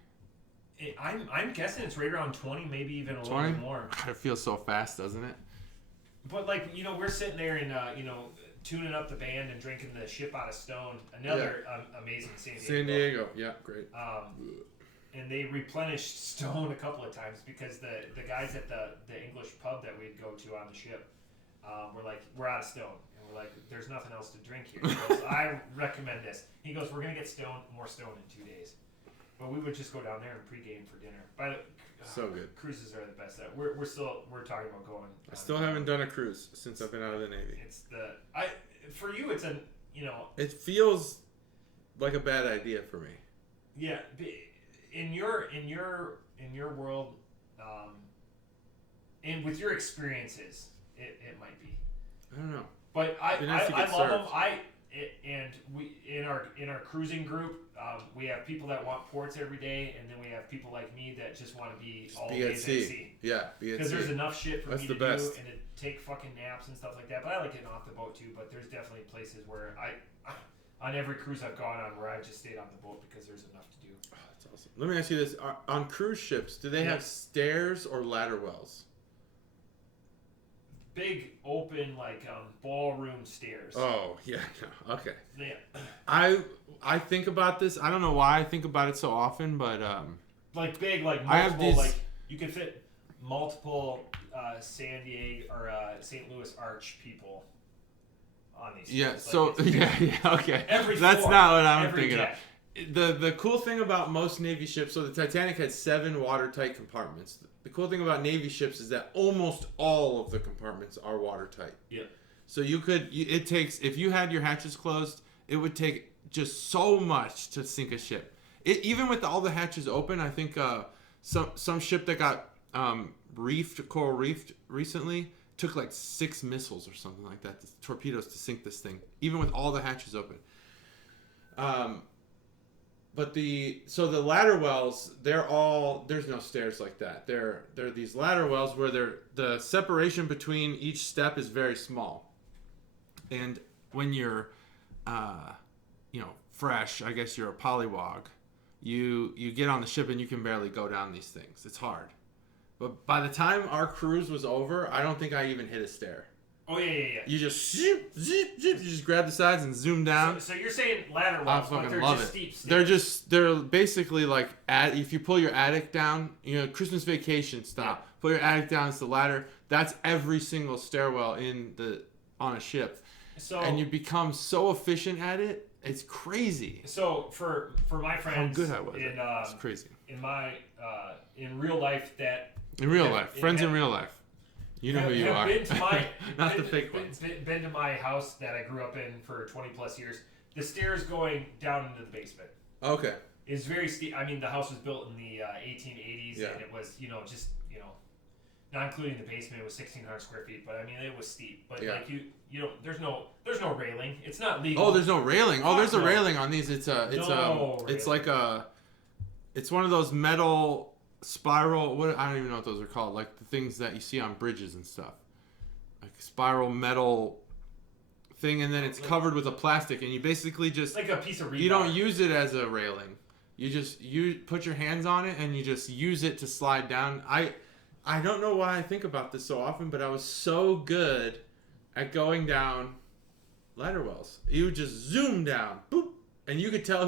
I'm guessing it's right around 20, maybe even a little bit more. It feels so fast, doesn't it? But like, you know, we're sitting there and tuning up the band and drinking the ship out of stone. Another amazing San Diego. San Diego, yeah, great. And they replenished stone a couple of times because the guys at the English pub that we'd go to on the ship were like, we're out of stone. And we're like, there's nothing else to drink here. He goes, I recommend this. He goes, we're going to get more stone in 2 days. But we would just go down there and pregame for dinner. So good. Cruises are the best. We're talking about going. I still haven't done a cruise since I've been out of the Navy. For you, it's It feels like a bad idea for me. Yeah, in your world, and with your experiences, it might be. I don't know. But I love them. And we in our cruising group, we have people that want ports every day, and then we have people like me that just want to be all days at sea. Yeah, because there's enough shit for me to do and best. to take fucking naps and stuff like that. But I like getting off the boat too. But there's definitely places where on every cruise I've gone on where I just stayed on the boat because there's enough to do. Oh, that's awesome. Let me ask you this: on cruise ships, do they have stairs or ladder wells? Big open ballroom stairs. Oh yeah, no, okay. Yeah. I think about this. I don't know why I think about it so often, but big multiple, I have these. You could fit multiple San Diego or St. Louis Arch people on these. Yeah. Ships. Yeah. Okay. That's not what I'm thinking of. The cool thing about most Navy ships, so the Titanic had 7 watertight compartments. The cool thing about Navy ships is that almost all of the compartments are watertight. Yeah. So if you had your hatches closed, it would take just so much to sink a ship. Even with all the hatches open, I think some ship that got coral reefed recently took like 6 missiles or something like that, torpedoes to sink this thing, even with all the hatches open. But the ladder wells, there's no stairs like that. They're these ladder wells where the separation between each step is very small. And when you're fresh, I guess you're a polywog, you get on the ship and you can barely go down these things. It's hard. But by the time our cruise was over, I don't think I even hit a stair. Oh yeah. You just zip, you just grab the sides and zoom down. So you're saying ladder wells, but they're just steep stairs. They're basically like if you pull your attic down, Christmas Vacation style. Yeah. Pull your attic down, it's the ladder. That's every single stairwell on a ship. So and you become so efficient at it, it's crazy. So for my friends, how good I was. It's crazy. In real life in real life. You know who you are. Been to my, not the fake ones. Been to my house that I grew up in for 20 plus years. The stairs going down into the basement. Okay. Is very steep. I mean, the house was built in the 1880s, and it was, not including the basement, it was 1,600 square feet. But I mean, it was steep. But there's no railing. It's not legal. Oh, there's no railing. Oh, there's a railing on these. It's one of those metal spiral. I don't even know what those are called. Like the things that you see on bridges and stuff. Like spiral metal thing, and then it's covered with a plastic, and you basically just like a piece of rebar. You don't use it as a railing. You put your hands on it, and you just use it to slide down. I don't know why I think about this so often, but I was so good at going down ladder wells. You would just zoom down, boop, and you could tell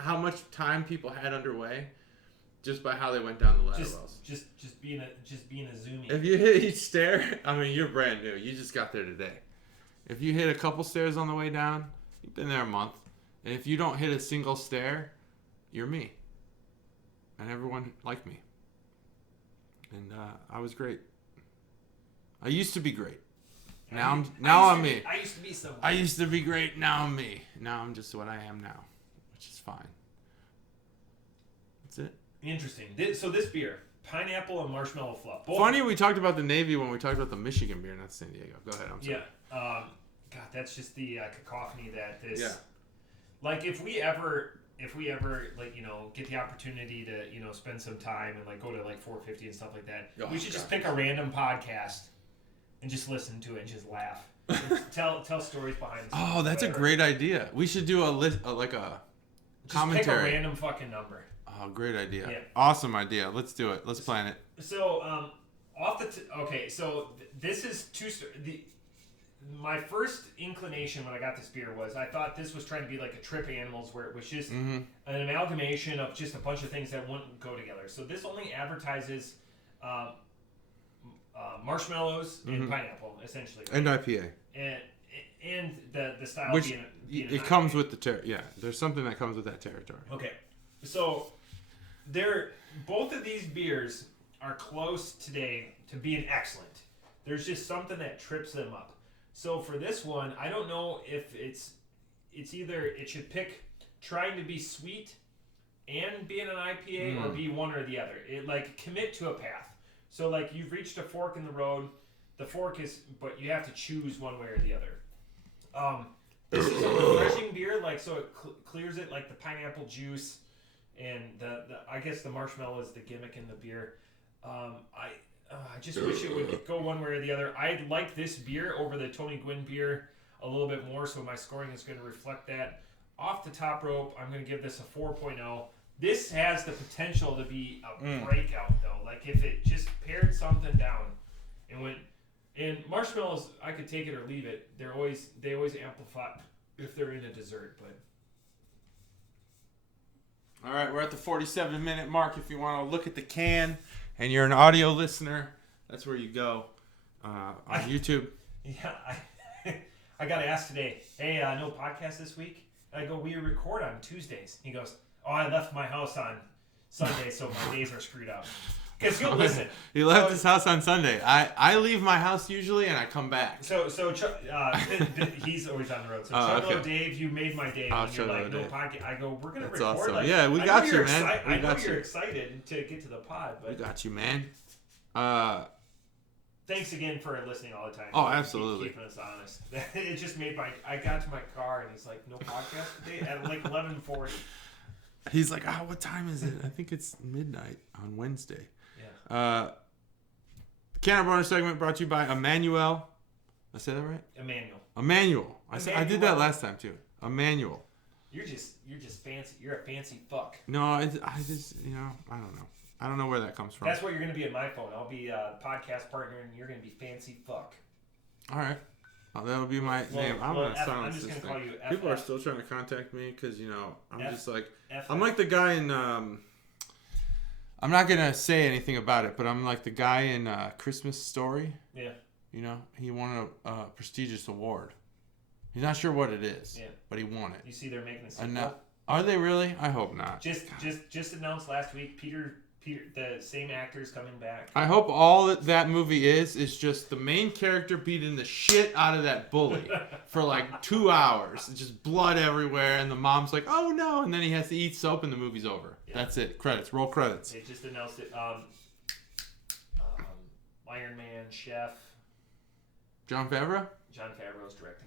how much time people had underway. just by how they went down the ladder wells. Just being a zoomie. If you hit each stair, I mean, you're brand new. You just got there today. If you hit a couple stairs on the way down, you've been there a month. And if you don't hit a single stair, you're me. And everyone liked me. And I was great. I used to be great. Now I'm me. I used to be someone. I used to be great. Now I'm me. Now I'm just what I am now, which is fine. That's it. Interesting. So this beer, pineapple and marshmallow fluff. Funny, we talked about the Navy when we talked about the Michigan beer, not San Diego. Go ahead. I'm sorry. Yeah. God, that's just the cacophony that this. Yeah. Like if we ever like get the opportunity to spend some time and like go to like 450 and stuff like that, we should just pick a random podcast and just listen to it and just laugh. And tell stories behind the scenes. Oh, that's a great idea. We should do a list, like a just commentary. Pick a random fucking number. Oh, great idea. Yeah. Awesome idea. Let's do it. Let's plan it. So, this is my first inclination when I got this beer was I thought this was trying to be like a Trip Animals where it was just an amalgamation of just a bunch of things that wouldn't go together. So this only advertises marshmallows and pineapple, essentially. Right? And IPA. And the style Which being it comes with the there's something that comes with that territory. Okay. So both of these beers are close today to being excellent. There's just something that trips them up. So for this one, I don't know if it's either it should pick trying to be sweet and being an IPA or be one or the other. It like commit to a path. So like you've reached a fork in the road. The fork is, but you have to choose one way or the other. This is a refreshing beer, like so it clears it like the pineapple juice, and the I guess the marshmallow is the gimmick in the beer. I just wish it would go one way or the other. I like this beer over the Tony Gwynn beer a little bit more, so my scoring is going to reflect that. Off the top rope, I'm going to give this a 4.0. This has the potential to be a breakout, though. Like, if it just pared something down and went... And marshmallows, I could take it or leave it. They always amplify if they're in a dessert, but... All right, we're at the 47-minute mark. If you want to look at the can and you're an audio listener, that's where you go on YouTube. Yeah, I got asked today, hey, no podcast this week? I go, we record on Tuesdays. He goes, oh, I left my house on Sunday, so my days are screwed up. Because you'll listen. He left his house on Sunday. I leave my house usually, and I come back. So he's always on the road. So Chucklo Dave, you made my day. When you're like, no podcast. I go, we're going to record. Awesome. Like, yeah, we got you, man. I know you're excited to get to the pod. But we got you, man. Thanks again for listening all the time. Oh, absolutely. Keeping us honest. It just made I got to my car, and he's like, no podcast today? At like 11:40. He's like, what time is it? I think it's midnight on Wednesday. Yeah. The Canner Bonus segment brought to you by Emmanuel. I said that right? Emmanuel. I did that last time too. Emmanuel. You're just fancy. You're a fancy fuck. No, I just I don't know. I don't know where that comes from. That's what you're gonna be in my phone. I'll be a podcast partner, and you're gonna be fancy fuck. All right. That'll be my name. I'm gonna silence this thing. Call you People are still trying to contact me because I'm just like F I'm like the guy in. I'm not gonna say anything about it, but I'm like the guy in Christmas Story. Yeah. He won a prestigious award. He's not sure what it is. Yeah. But he won it. You see, they're making a sequel. Are they really? I hope not. Just announced last week. Peter, the same actor's coming back. I hope all that movie is just the main character beating the shit out of that bully for like 2 hours. It's just blood everywhere, and the mom's like, "Oh no!" And then he has to eat soap, and the movie's over. Yeah. That's it. Credits. Roll credits. They just announced it. Iron Man chef. Jon Favreau's directing.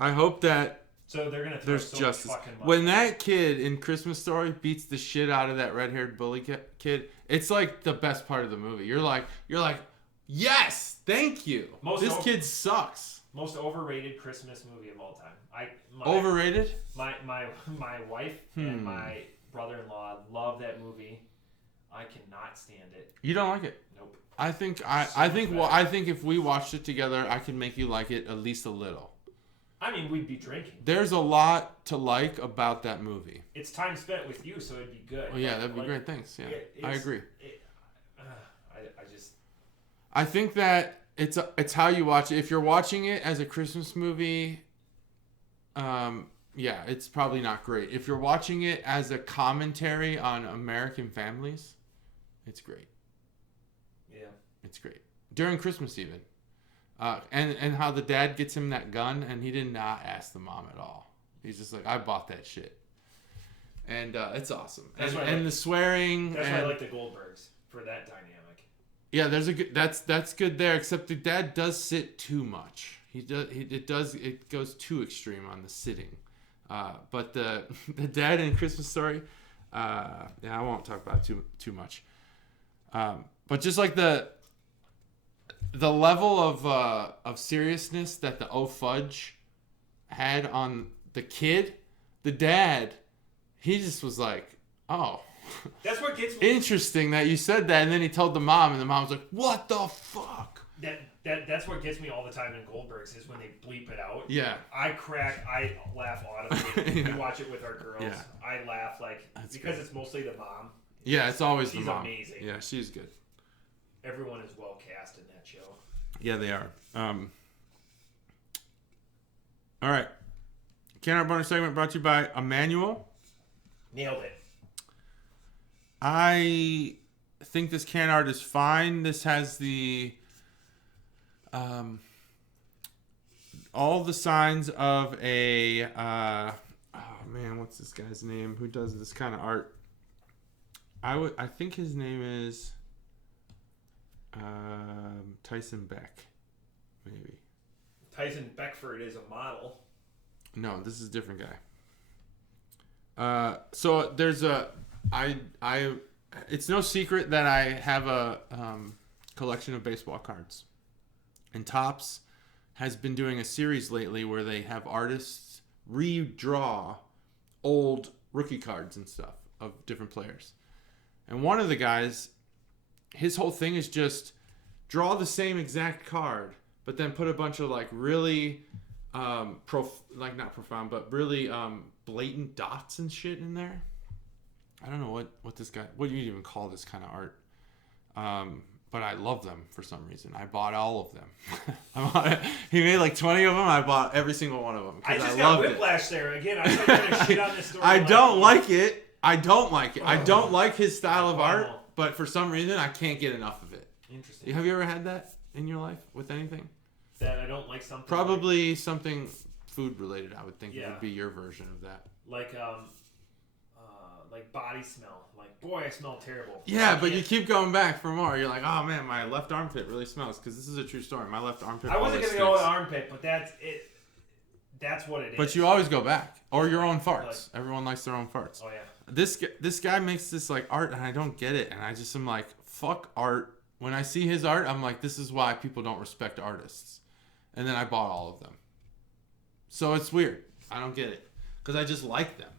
I hope that. So they're gonna. There's justice. When that kid in Christmas Story beats the shit out of that red-haired bully kid, it's like the best part of the movie. You're like, yes, thank you. This kid sucks. Most overrated Christmas movie of all time. Overrated? My wife and my brother-in-law love that movie. I cannot stand it. You don't like it? Nope. I think if we watched it together, I could make you like it at least a little. I mean, we'd be drinking. There's a lot to like about that movie. It's time spent with you, so it'd be good. Oh yeah, that'd be great. Thanks. Yeah, I agree. I think that it's how you watch it. If you're watching it as a Christmas movie, yeah, it's probably not great. If you're watching it as a commentary on American families, it's great. Yeah, it's great during Christmas even. And how the dad gets him that gun, and he did not ask the mom at all. He's just like, I bought that shit. And it's awesome. And the swearing. That's why I like the Goldbergs for that dynamic. Yeah, there's a good. That's good there. Except the dad does sit too much. It goes too extreme on the sitting. But the dad in Christmas Story. Yeah, I won't talk about it too much. But just like the level of seriousness that the fudge had on the kid, the dad, he just was like, oh. That's what gets me. Interesting that you said that, and then he told the mom, and the mom was like, what the fuck? That's what gets me all the time in Goldbergs is when they bleep it out. Yeah. I laugh audibly. Yeah. We watch it with our girls. Yeah. I laugh because great. It's mostly the mom. Yeah, it's always the mom. She's amazing. Yeah, she's good. Everyone is well cast in that show. Yeah, they are. All right. Can Art Bonus segment brought to you by Emmanuel. Nailed it. I think this can art is fine. This has all the signs of a oh man, what's this guy's name? Who does this kind of art? I think his name is Tyson Beck, maybe. Tyson Beckford is a model. No, this is a different guy. So there's it's no secret that I have a collection of baseball cards. And Topps has been doing a series lately where they have artists redraw old rookie cards and stuff of different players. And one of the guys, his whole thing is just draw the same exact card, but then put a bunch of like really not profound, but really blatant dots and shit in there. I don't know what this guy, what do you even call this kind of art? But I love them for some reason. I bought all of them. He made like 20 of them. I bought every single one of them. I just got whiplash there. Again, I thought you were going to shit on this story. I don't like it. I don't like his style of art, but for some reason, I can't get enough of it. Interesting. Have you ever had that in your life with anything? That I don't like something? Probably something food related, I would think would be your version of that. Like body smell. Like, boy, I smell terrible. Yeah, but you keep going back for more. You're like, oh man, my left armpit really smells, because this is a true story. My left armpit. I wasn't gonna go with armpit, but that's it. That's what it is. But you always go back, or your own farts. Everyone likes their own farts. Oh yeah. This guy makes this like art, and I don't get it, and I just am like, fuck art. When I see his art, I'm like, this is why people don't respect artists. And then I bought all of them. So it's weird. I don't get it, because I just like them.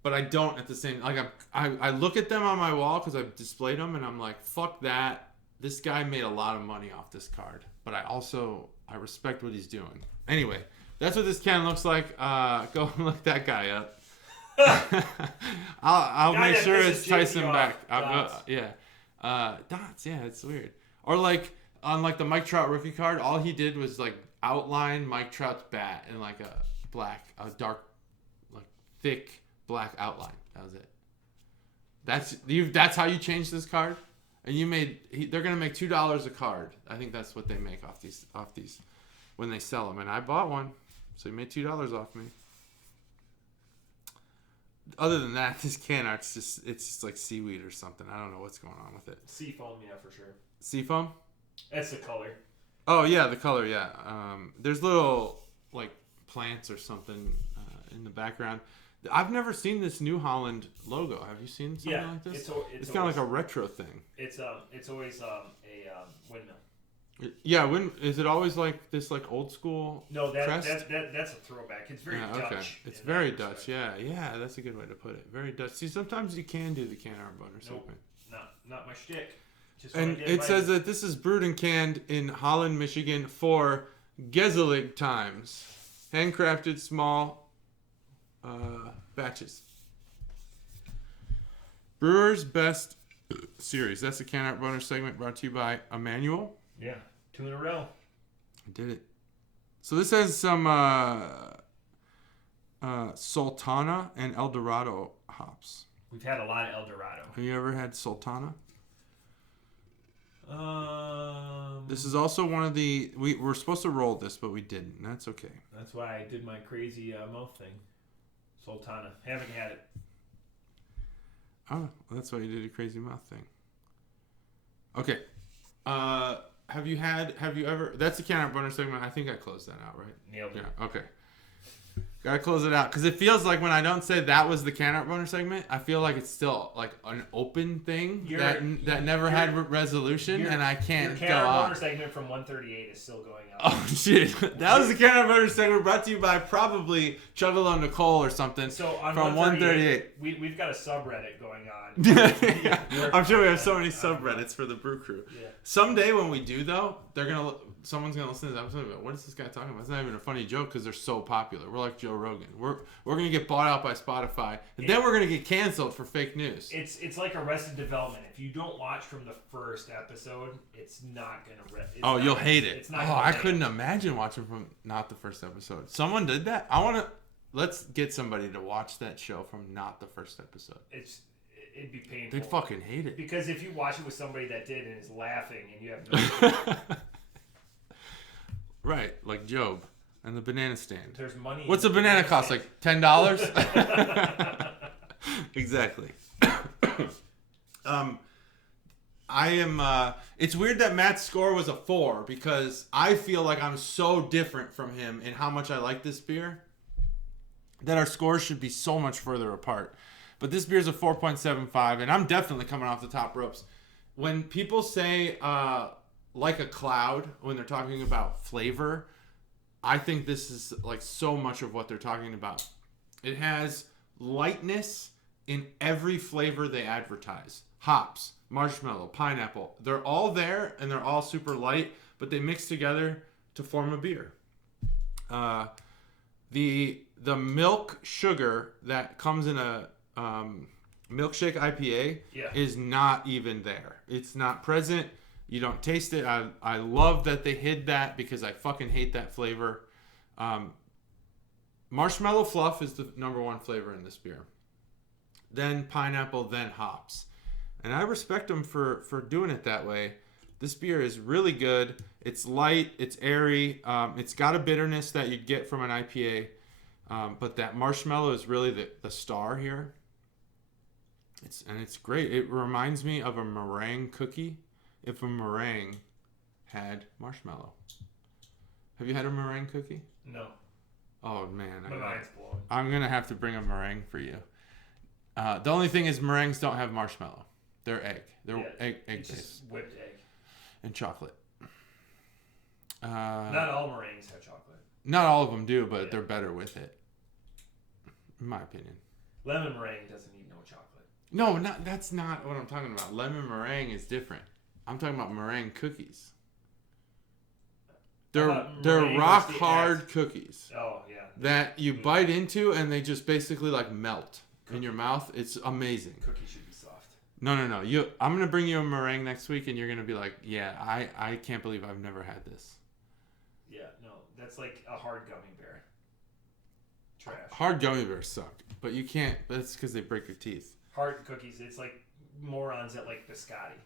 But I don't at the same, like I look at them on my wall because I've displayed them, and I'm like, fuck that. This guy made a lot of money off this card, but I respect what he's doing. Anyway, that's what this can looks like. Go and look that guy up. I'll make sure it's Tyson Beck. Yeah, dots. Yeah, it's weird. Or like on like the Mike Trout rookie card, all he did was like outline Mike Trout's bat in like a dark, like thick black outline. That was it. That's how you change this card, and they're gonna make $2 a card. I think that's what they make off these when they sell them. And I bought one, so he made $2 off me. Other than that, this can art's just like seaweed or something. I don't know what's going on with it. Seafoam, yeah, for sure. Seafoam? That's the color. Oh yeah, the color, yeah. There's little like plants or something in the background. I've never seen this New Holland logo. Have you seen something like this? It's kind of like a retro thing. It's always a windmill. Yeah, is it always like this like old school? No, crest? that's a throwback. It's very Dutch. Okay. It's very Dutch. Yeah, that's a good way to put it. Very Dutch. See, sometimes you can do the can art butter segment. Not my shtick. And it says that this is brewed and canned in Holland, Michigan for Geselig times. Handcrafted small batches. Brewer's Best Series. That's the Can Art Bonus segment brought to you by Emmanuel. Yeah, 2 in a row. I did it. So this has some Sultana and El Dorado hops. We've had a lot of El Dorado. Have you ever had Sultana? This is also one of the... We were supposed to roll this, but we didn't. That's okay. That's why I did my crazy mouth thing. Sultana. Haven't had it. Oh, that's why you did a crazy mouth thing. Okay. Have you ever... That's the Can Art Bonus segment. I think I closed that out, right? Nailed it. Yeah, okay. Gotta close it out. Because it feels like when I don't say that was the Can Art Bonus segment, I feel like it's still like an open thing that never had resolution, and I can't go on. Your Can Art Bonus segment from 138 is still going on. Oh, shit. That was the Can Art Bonus segment brought to you by probably Chuggalo Nicole or something. So on from 138. We've got a subreddit going on. Yeah. I'm sure we have so many subreddits for the Brew Crew. Yeah. Someday when we do, though, someone's gonna listen to this episode and go, what is this guy talking about? It's not even a funny joke because they're so popular. We're like Joe Rogan. We're gonna get bought out by Spotify, and then we're gonna get canceled for fake news. It's like Arrested Development. If you don't watch from the first episode, it's not gonna. You'll hate it. It's not. I couldn't imagine watching from not the first episode. Someone did that. Let's get somebody to watch that show from not the first episode. It'd be painful. They'd fucking hate it. Because if you watch it with somebody that did and is laughing and you have no Right, like Job and the banana stand. There's money. What's a banana cost? Like $10? Exactly. It's weird that Matt's score was a 4 because I feel like I'm so different from him in how much I like this beer that our scores should be so much further apart. But this beer's a 4.75, and I'm definitely coming off the top ropes. When people say like a cloud when they're talking about flavor, I think this is like so much of what they're talking about. It has lightness in every flavor they advertise. Hops, marshmallow, pineapple. They're all there, and they're all super light, but they mix together to form a beer. The milk sugar that comes in a milkshake IPA is not even there. It's not present. You don't taste it. I love that they hid that because I fucking hate that flavor. Marshmallow fluff is the number one flavor in this beer. Then pineapple, then hops. And I respect them for doing it that way. This beer is really good. It's light. It's airy. It's got a bitterness that you get from an IPA. But that marshmallow is really the star here. It's great. It reminds me of a meringue cookie if a meringue had marshmallow. Have you had a meringue cookie? No. Oh, man. My mind's blown. I'm going to have to bring a meringue for you. The only thing is meringues don't have marshmallow. They're egg. They're egg based. Just whipped egg. And chocolate. Not all meringues have chocolate. Not all of them do, but they're better with it. In my opinion. Lemon meringue doesn't need no chocolate. No, that's not what I'm talking about. Lemon meringue is different. I'm talking about meringue cookies. They're rock hard cookies. Oh, yeah. That you bite into and they just basically like melt in your mouth. It's amazing. Cookies should be soft. No. I'm going to bring you a meringue next week and you're going to be like, yeah, I can't believe I've never had this. Yeah, no. That's like a hard gummy bear. Trash. Hard gummy bears suck. But you can't. That's because they break your teeth. Hard cookies. It's like morons that like biscotti.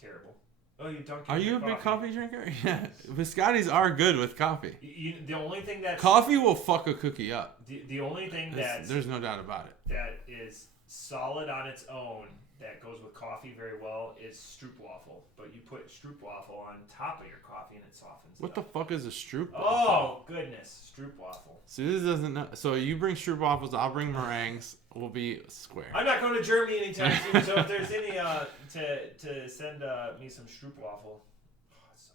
Terrible. Oh, you don't. Are you a big coffee drinker? Yeah. Biscottis are good with coffee. The only thing that coffee will fuck a cookie up. The only thing there's no doubt about it. That is solid on its own that goes with coffee very well is stroopwafel. But you put stroopwafel on top of your coffee and it softens. What the fuck is a stroopwafel? Oh goodness, stroopwafel. So this doesn't know. So you bring stroopwafels, I'll bring meringues. We'll be square. I'm not going to Germany anytime soon, so if there's any to send me some stroopwafel. Oh, it's so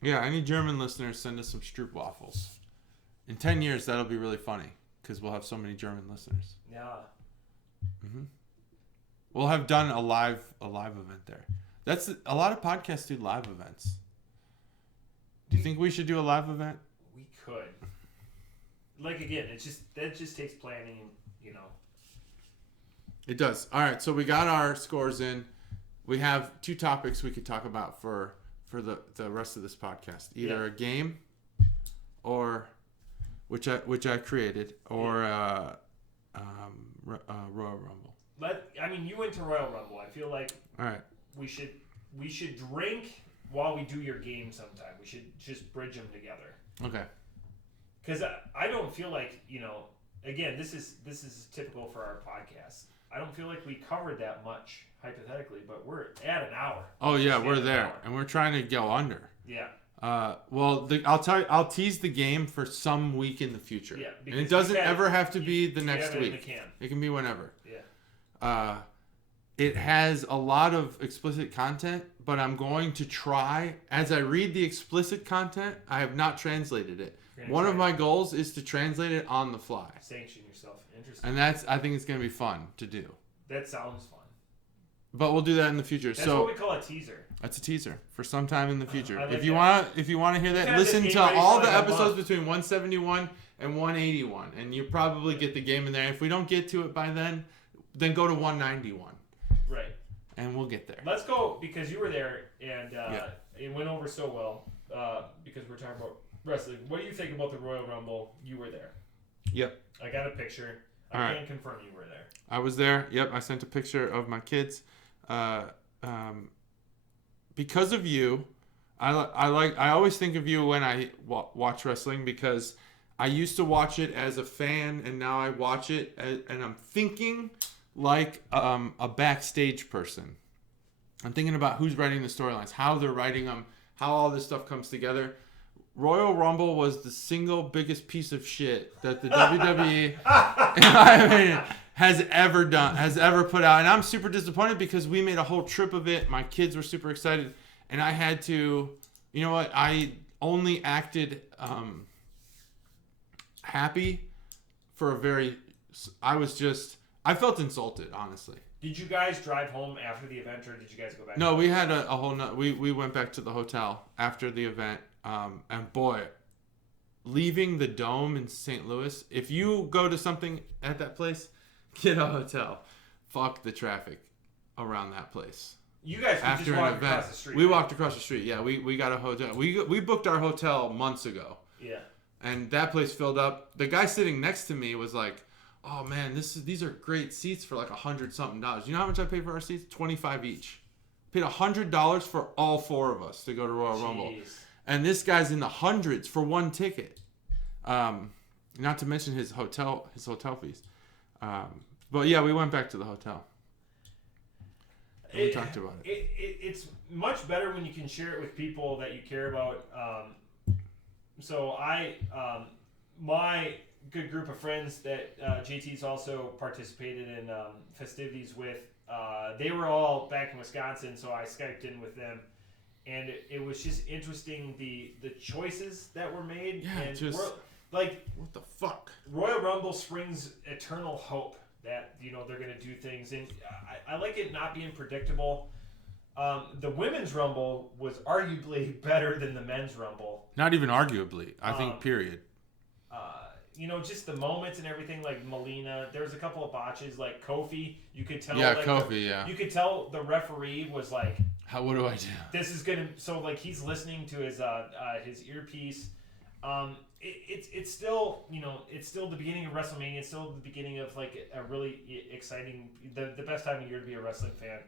good. Yeah, any German listeners, send us some stroopwafels. In 10 years, that'll be really funny because we'll have so many German listeners. Yeah. Mhm. We'll have done a live event there. That's a lot of podcasts do live events. Do you think we should do a live event? We could. like again, that just takes planning, you know. It does. All right, so we got our scores in. We have 2 topics we could talk about for the rest of this podcast. Either a game, or which I created, or Royal Rumble. You went to Royal Rumble. I feel like all right. We should drink while we do your game sometime. We should just bridge them together. Okay. Because I don't feel like, again, this is typical for our podcast. I don't feel like we covered that much hypothetically, but we're at an hour. Oh yeah, we're there, and we're trying to go under. Yeah. I'll tease the game for some week in the future. Yeah. And it doesn't ever have to be the next week. It can be whenever. Yeah. It has a lot of explicit content, but I'm going to try, as I read the explicit content, I have not translated it. One of my goals is to translate it on the fly. Sanction yourself. Interesting. And I think it's going to be fun to do. That sounds fun. But we'll do that in the future. That's what we call a teaser. That's a teaser for some time in the future. Like if you want to hear that, listen to all the episodes between 171 and 181, and you probably get the game in there. If we don't get to it by then go to 191. Right. And we'll get there. Let's go, because you were there, and it went over so well, because we're talking about wrestling. What do you think about the Royal Rumble? You were there. Yep. I got a picture. I can confirm you were there. I was there. Yep. I sent a picture of my kids. Because of you, I always think of you when I watch wrestling, because I used to watch it as a fan, and now I watch it and I'm thinking like a backstage person. I'm thinking about who's writing the storylines, how they're writing them, how all this stuff comes together. Royal Rumble was the single biggest piece of shit that the WWE, in my opinion, has ever put out. And I'm super disappointed, because we made a whole trip of it. My kids were super excited. And I had to, you know what? I only acted happy for I felt insulted, honestly. Did you guys drive home after the event, or did you guys go back? No, we had a whole we went back to the hotel after the event. And boy, leaving the Dome in St. Louis, if you go to something at that place, get a hotel. Fuck the traffic around that place. You guys just walked across the street. We walked across the street. Yeah, we got a hotel. We booked our hotel months ago. Yeah. And that place filled up. The guy sitting next to me was like, "Oh man, these are great seats for like $100-something. You know how much I paid for our seats? $25 each. Paid $100 for all 4 of us to go to Royal Rumble." And this guy's in the hundreds for one ticket. Not to mention his hotel fees. But yeah, we went back to the hotel. We talked about it. It's much better when you can share it with people that you care about. So my good group of friends that JT's also participated in festivities with, they were all back in Wisconsin, so I Skyped in with them. And it was just interesting, the choices that were made. Yeah, and just like, what the fuck? Royal Rumble springs eternal hope that, they're going to do things. And I like it not being predictable. The Women's Rumble was arguably better than the Men's Rumble. Not even arguably. I think, period. Just the moments and everything, like Melina. There was a couple of botches, like Kofi. You could tell. Yeah, like Kofi, You could tell the referee was like, what do I do? This is gonna. So like he's listening to his earpiece. It's still it's still the beginning of WrestleMania. It's still the beginning of like a really exciting, the best time of year to be a wrestling fan.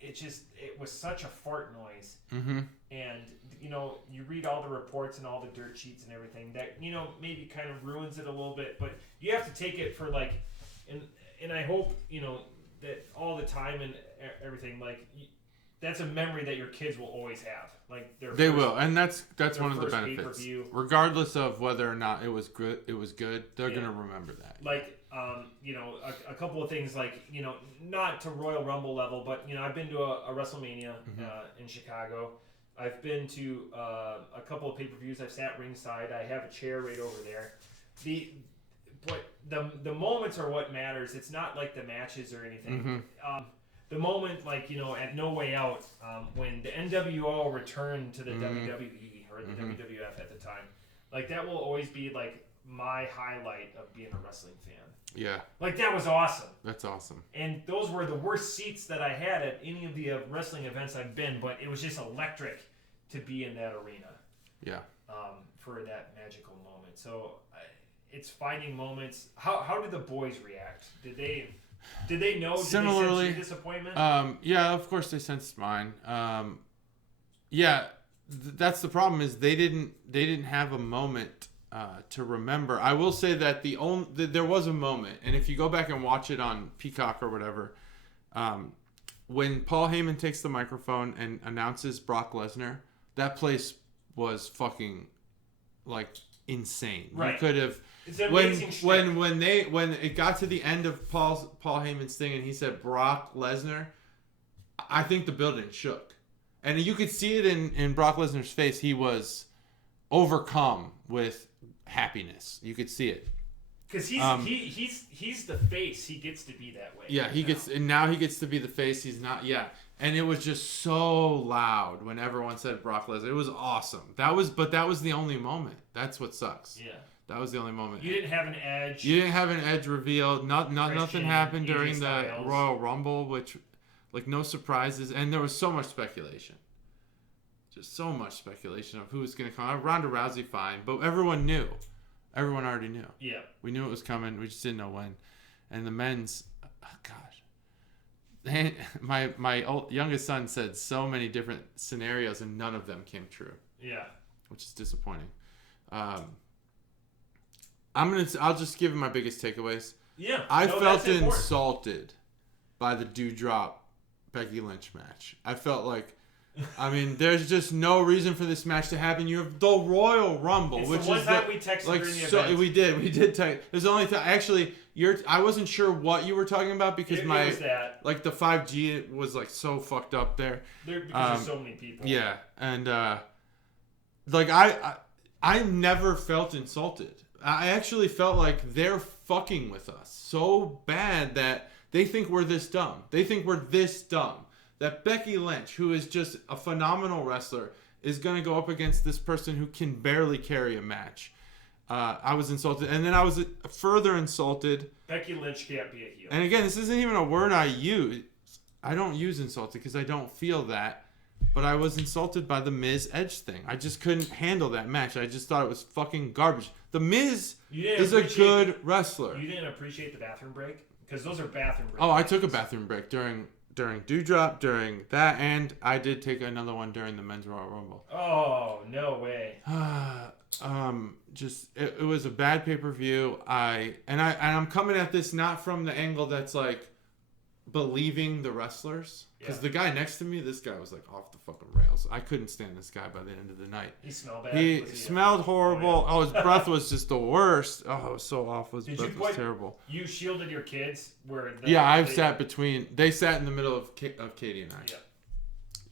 It was such a fart noise. Mm-hmm. And you read all the reports and all the dirt sheets and everything that maybe kind of ruins it a little bit, but you have to take it for like, and I hope that all the time and everything, like that's a memory that your kids will always have. Like they will, and that's one of the benefits. Pay-per-view. Regardless of whether or not it was good, they're gonna remember that. Like a couple of things, like not to Royal Rumble level, but I've been to a WrestleMania in Chicago. I've been to a couple of pay-per-views. I've sat ringside. I have a chair right over there. The moments are what matters. It's not like the matches or anything. Mm-hmm. The moment, like at No Way Out, when the NWO returned to the WWE or the WWF at the time, like that will always be like my highlight of being a wrestling fan. Yeah. Like, that was awesome. That's awesome. And those were the worst seats that I had at any of the wrestling events I've been, but it was just electric to be in that arena. Yeah. For that magical moment. So it's finding moments. How did the boys react? Did they know? Similarly, did they sense your disappointment? Yeah, of course they sensed mine. Yeah, that's the problem is they didn't have a moment to remember. I will say that there was a moment, and if you go back and watch it on Peacock or whatever, when Paul Heyman takes the microphone and announces Brock Lesnar, that place was fucking like insane. Right. You could have when it got to the end of Paul Heyman's thing and he said Brock Lesnar, I think the building shook. And you could see it in Brock Lesnar's face. He was overcome with happiness. You could see it. Because he's the face. He gets to be that way. Yeah, he gets to be the face. He's not. Yeah, and it was just so loud when everyone said Brock Lesnar. It was awesome. That was the only moment. That's what sucks. Yeah. That was the only moment. You didn't have an edge. You didn't have an edge revealed. Nothing happened during the Royal Rumble, which, like, no surprises, and there was so much speculation. Just so much speculation of who was going to come out. Ronda Rousey, fine, but everyone knew. Everyone already knew. Yeah. We knew it was coming. We just didn't know when. And the men's, gosh. My youngest son said so many different scenarios, and none of them came true. Yeah. Which is disappointing. I'll just give him my biggest takeaways. Yeah. I felt insulted by the Doudrop Becky Lynch match. I felt like, I mean, there's just no reason for this match to happen. You have the Royal Rumble, which the one is time we texted like during the so. event. We did text. There's only actually. I wasn't sure what you were talking about because it was that. Like the 5G was like so fucked up there. Because there's so many people. Yeah, and like I never felt insulted. I actually felt like they're fucking with us so bad that they think we're this dumb. They think we're this dumb. That Becky Lynch, who is just a phenomenal wrestler, is going to go up against this person who can barely carry a match. I was insulted. And then I was further insulted. Becky Lynch can't be a heel. And again, this isn't even a word I use. I don't use insulted because I don't feel that. But I was insulted by the Miz Edge thing. I just couldn't handle that match. I just thought it was fucking garbage. The Miz is a good wrestler. You didn't appreciate the bathroom break? Because those are bathroom breaks. Oh, I took a bathroom break during Doudrop, during that, and I did take another one during the Men's Royal Rumble. Oh, no way. It was a bad pay-per-view. I'm coming at this not from the angle that's like believing the wrestlers, because the guy next to me, this guy was like off the fucking rails. I couldn't stand this guy by the end of the night. He smelled bad. He smelled horrible. Oh, his breath was just the worst. Oh, it was so awful. His breath was terrible. You shielded your kids where? Sat between. They sat in the middle of Katie and I. Yeah.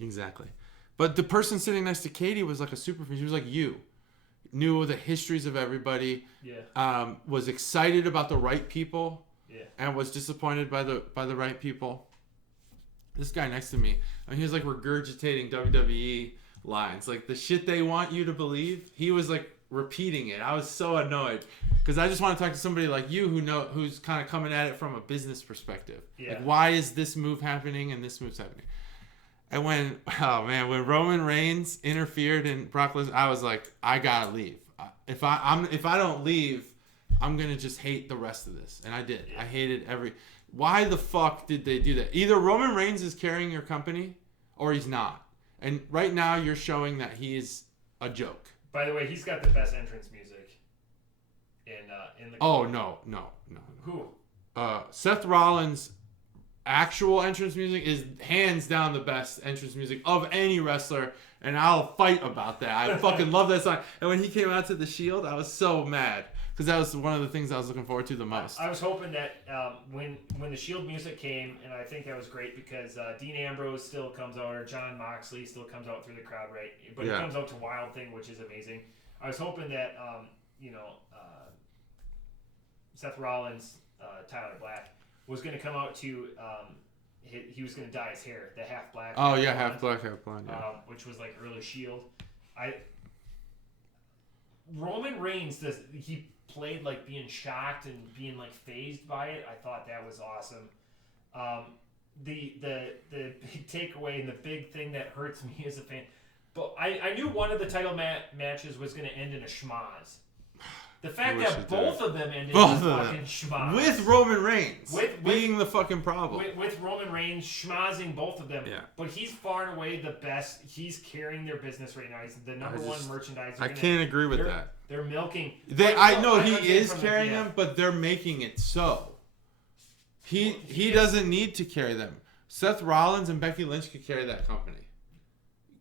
Exactly. But the person sitting next to Katie was like a super fan. She was like you. Knew the histories of everybody. Yeah. Was excited about the right people. Yeah. And was disappointed by the right people. This guy next to me, I mean, he was like regurgitating WWE lines, like the shit they want you to believe. He was like repeating it. I was so annoyed because I just want to talk to somebody like you who's kind of coming at it from a business perspective. Yeah. Like, why is this move happening and this move's happening? And when Roman Reigns interfered in Brock Lesnar, I was like, I gotta leave. If I don't leave, I'm gonna just hate the rest of this. And I did. Yeah. I hated Why the fuck did they do that? Either Roman Reigns is carrying your company, or he's not. And right now, you're showing that he's a joke. By the way, he's got the best entrance music in the. Oh no. Who? Seth Rollins' actual entrance music is hands down the best entrance music of any wrestler, and I'll fight about that. I fucking love that song. And when he came out to the Shield, I was so mad. Because that was one of the things I was looking forward to the most. I was hoping that when the Shield music came, and I think that was great because Dean Ambrose still comes out, or Jon Moxley still comes out through the crowd, right? But he comes out to Wild Thing, which is amazing. I was hoping that, Seth Rollins, Tyler Black, was going to come out to, he was going to dye his hair, the half black. Oh, yeah, half black, half blonde, yeah. Which was like early Shield. Roman Reigns, played like being shocked and being like phased by it. I thought that was awesome. The big takeaway and the big thing that hurts me as a fan, but I knew one of the title matches was going to end in a schmaz. The fact that both of them ended in a fucking schmaz. With Roman Reigns being the fucking problem. With Roman Reigns schmazzing both of them. Yeah. But he's far and away the best. He's carrying their business right now. He's the number one merchandiser. I can't agree with that. They're milking. I know he is carrying them, but they're making it so. He doesn't need to carry them. Seth Rollins and Becky Lynch could carry that company.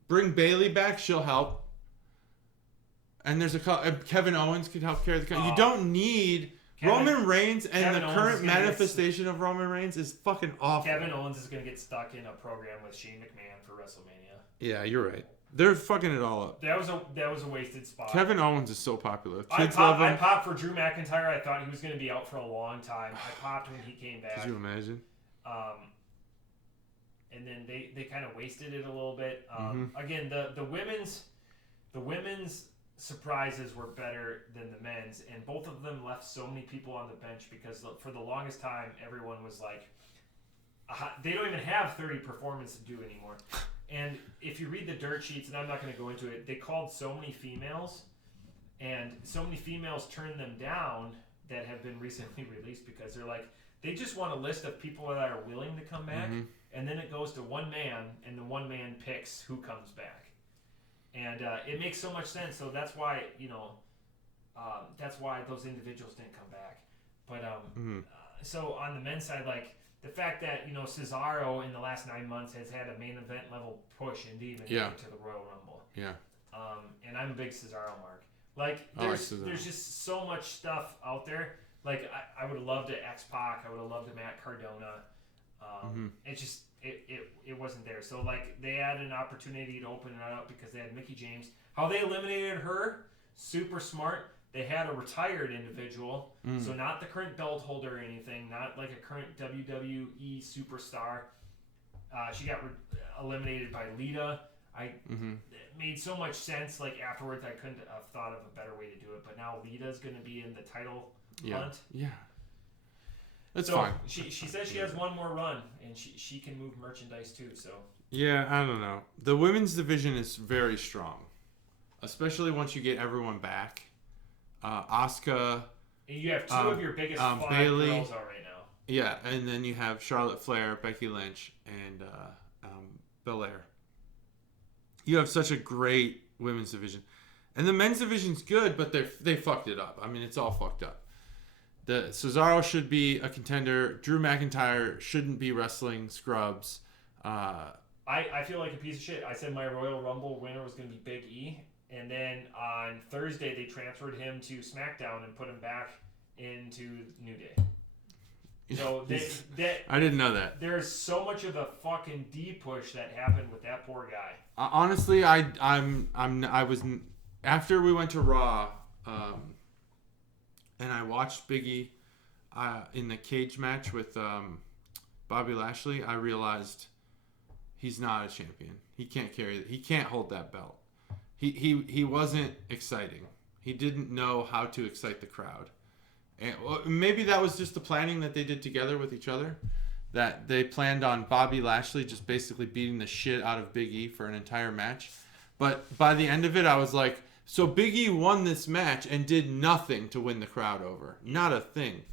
Bring Bayley back, she'll help. And there's Kevin Owens could help carry the company. You don't need Roman Reigns, and Kevin the current manifestation of Roman Reigns is fucking awful. Kevin Owens is going to get stuck in a program with Shane McMahon for WrestleMania. Yeah, you're right. They're fucking it all up. That was a wasted spot. Kevin Owens is so popular. Kids love him. I popped for Drew McIntyre. I thought he was going to be out for a long time. I popped when he came back. Could you imagine? And then they kind of wasted it a little bit. Again, the women's surprises were better than the men's, and both of them left so many people on the bench because for the longest time everyone was like, they don't even have 30 performance to do anymore. And if you read the dirt sheets, and I'm not going to go into it, they called so many females, and so many females turned them down that have been recently released because they're like, they just want a list of people that are willing to come back, and then it goes to one man, and the one man picks who comes back. And it makes so much sense. So that's why, that's why those individuals didn't come back. But so on the men's side, like the fact that, Cesaro in the last 9 months has had a main event level push and even to the Royal Rumble. Yeah. And I'm a big Cesaro mark. Like there's just so much stuff out there. Like I would have loved it X-Pac. I would have loved it Matt Cardona. It just it wasn't there. So like they had an opportunity to open it up because they had Mickie James. How they eliminated her, super smart. They had a retired individual, so not the current belt holder or anything, not like a current WWE superstar. She got eliminated by Lita. It made so much sense. Like afterwards, I couldn't have thought of a better way to do it. But now Lita's going to be in the title hunt. Yeah. That's so fine. She says she has one more run, and she can move merchandise too. So yeah, I don't know. The women's division is very strong, especially once you get everyone back. Asuka. And you have two of your biggest five Bayley, girls out right now. Yeah, and then you have Charlotte Flair, Becky Lynch, and Belair. You have such a great women's division, and the men's division's good, but they fucked it up. I mean, it's all fucked up. The Cesaro should be a contender. Drew McIntyre shouldn't be wrestling scrubs. I feel like a piece of shit. I said my Royal Rumble winner was going to be Big E, and then on Thursday they transferred him to SmackDown and put him back into New Day. So I didn't know that. There's so much of a fucking D push that happened with that poor guy. Honestly, I was after we went to Raw. And I watched Big E in the cage match with Bobby Lashley. I realized he's not a champion. He can't carry it. He can't hold that belt. He wasn't exciting. He didn't know how to excite the crowd. And maybe that was just the planning that they did together with each other. That they planned on Bobby Lashley just basically beating the shit out of Big E for an entire match. But by the end of it, I was like, so Big E won this match and did nothing to win the crowd over. Not a thing.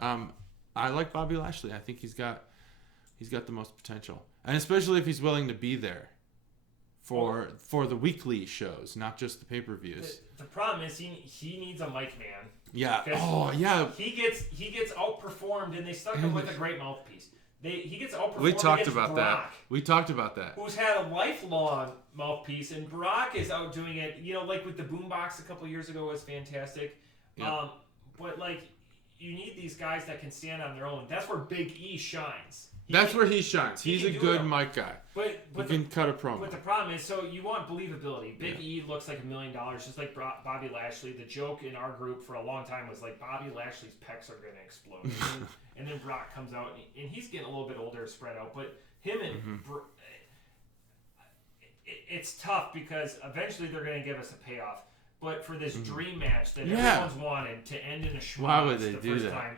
I like Bobby Lashley. I think he's got the most potential, and especially if he's willing to be there for the weekly shows, not just the pay-per-views. The problem is he needs a mic man. Yeah. Oh yeah. He gets outperformed, and they stuck him with a great mouthpiece. He gets outperformed. We talked about Brock, that. Who's had a lifelong mouthpiece, and Brock is outdoing it. Like with the boombox a couple years ago was fantastic. Yeah. But like you need these guys that can stand on their own. That's where Big E shines. That's where he shines. He's a good mic guy. But he can cut a promo. But the problem is, so you want believability. Big E looks like $1 million, just like Bobby Lashley. The joke in our group for a long time was like Bobby Lashley's pecs are going to explode. And then Brock comes out, and he's getting a little bit older, spread out. But him and it's tough because eventually they're going to give us a payoff. But for this dream match that Yeah. everyone's wanted to end in a schmoz Why would they the do first that? time,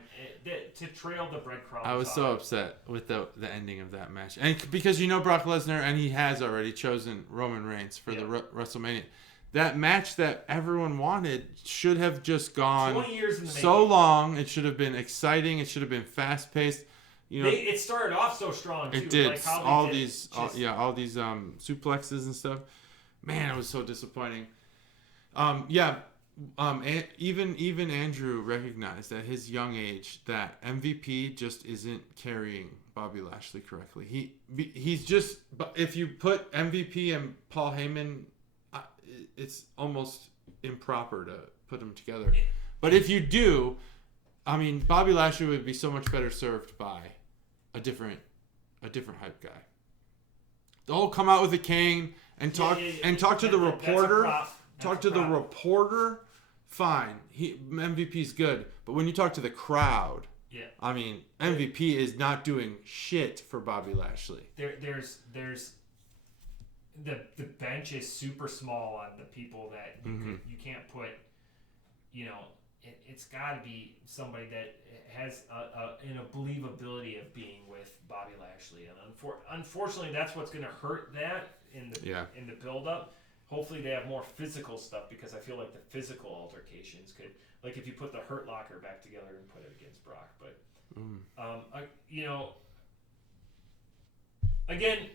to trail the breadcrumbs. I was so upset with the ending of that match, and because Brock Lesnar, and he has already chosen Roman Reigns for the WrestleMania. That match that everyone wanted should have just gone 20 years in the so making. long. It should have been exciting. It should have been fast paced. It started off so strong too. It did. Like how all they did these suplexes and stuff. Man, it was so disappointing. Even Andrew recognized at his young age that MVP just isn't carrying Bobby Lashley correctly. He's just, if you put MVP and Paul Heyman, it's almost improper to put them together. But if you do, I mean, Bobby Lashley would be so much better served by a different hype guy. They'll come out with a cane and talk to the reporter. Talk to the reporter. Fine, MVP's good, but when you talk to the crowd, I mean, MVP is not doing shit for Bobby Lashley. There's the bench is super small on the people that you can't put. It's got to be somebody that has an believability of being with Bobby Lashley, and unfortunately, that's what's going to hurt that in the build up. Hopefully they have more physical stuff, because I feel like the physical altercations could, like if you put the Hurt Locker back together and put it against Brock. But, again,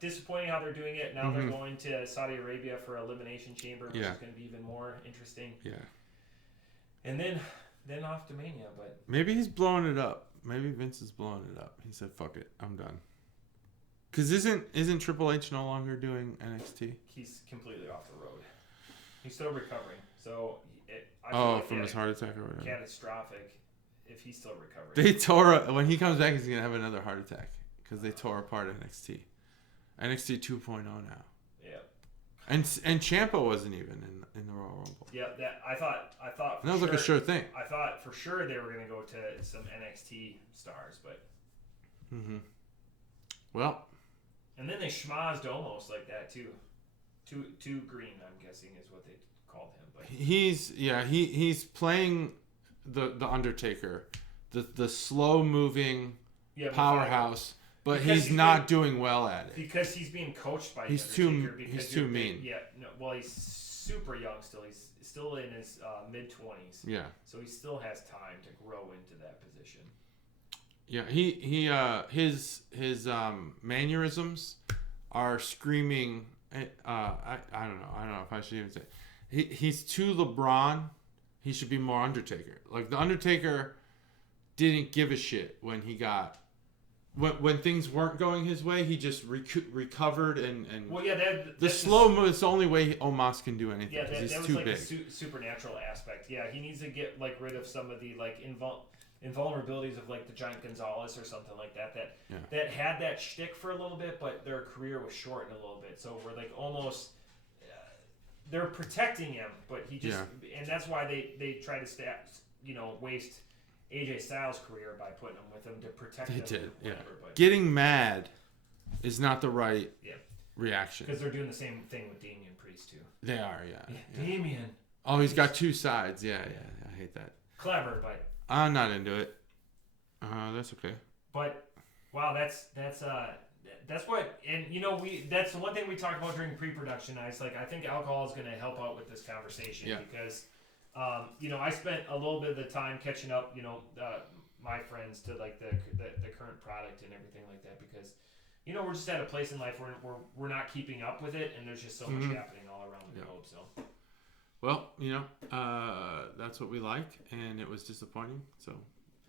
disappointing how they're doing it. Now they're going to Saudi Arabia for Elimination Chamber, which is going to be even more interesting. Yeah. And then off to Mania. But maybe he's blowing it up. Maybe Vince is blowing it up. He said, fuck it, I'm done. Because isn't Triple H no longer doing NXT? He's completely off the road. He's still recovering. So from his heart attack or whatever. Catastrophic. If he's still recovering. They when he comes back, he's gonna have another heart attack because they tore apart NXT. NXT 2.0 now. Yeah. And Ciampa wasn't even in the Royal Rumble. Yeah, I thought. That was like a sure thing. I thought for sure they were gonna go to some NXT stars, but. Well. And then they schmozzed almost like that too. Too green, I'm guessing, is what they called him. But he's playing the Undertaker, the slow moving powerhouse, but he's not doing well at it because he's being coached by. He's too mean. He's super young still. He's still in his mid-20s. Yeah. So he still has time to grow into that position. Yeah, his mannerisms are screaming. I don't know if I should even say. He's too LeBron. He should be more Undertaker. Like the Undertaker didn't give a shit when he got when things weren't going his way. He just recovered and the slow move. It's the only way Omos can do anything. Yeah, he's too big. The supernatural aspect. Yeah, he needs to get rid of some of the invulnerabilities of the Giant Gonzalez or something like that had that shtick for a little bit, but their career was shortened a little bit. So we're almost they're protecting him, but he just and that's why they try to waste AJ Styles' career by putting him with him to protect him. They did, But getting mad is not the right reaction because they're doing the same thing with Damian Priest too. They are, Damian. Oh, he's got two sides. Yeah, I hate that. Clever, but. I'm not into it. That's okay. But wow, that's what, and that's the one thing we talked about during pre-production. I think alcohol is going to help out with this conversation because I spent a little bit of the time catching up, my friends to the current product and everything like that because we're just at a place in life where we're not keeping up with it and there's just so much happening all around the globe. So. Well, that's what we like, and it was disappointing, so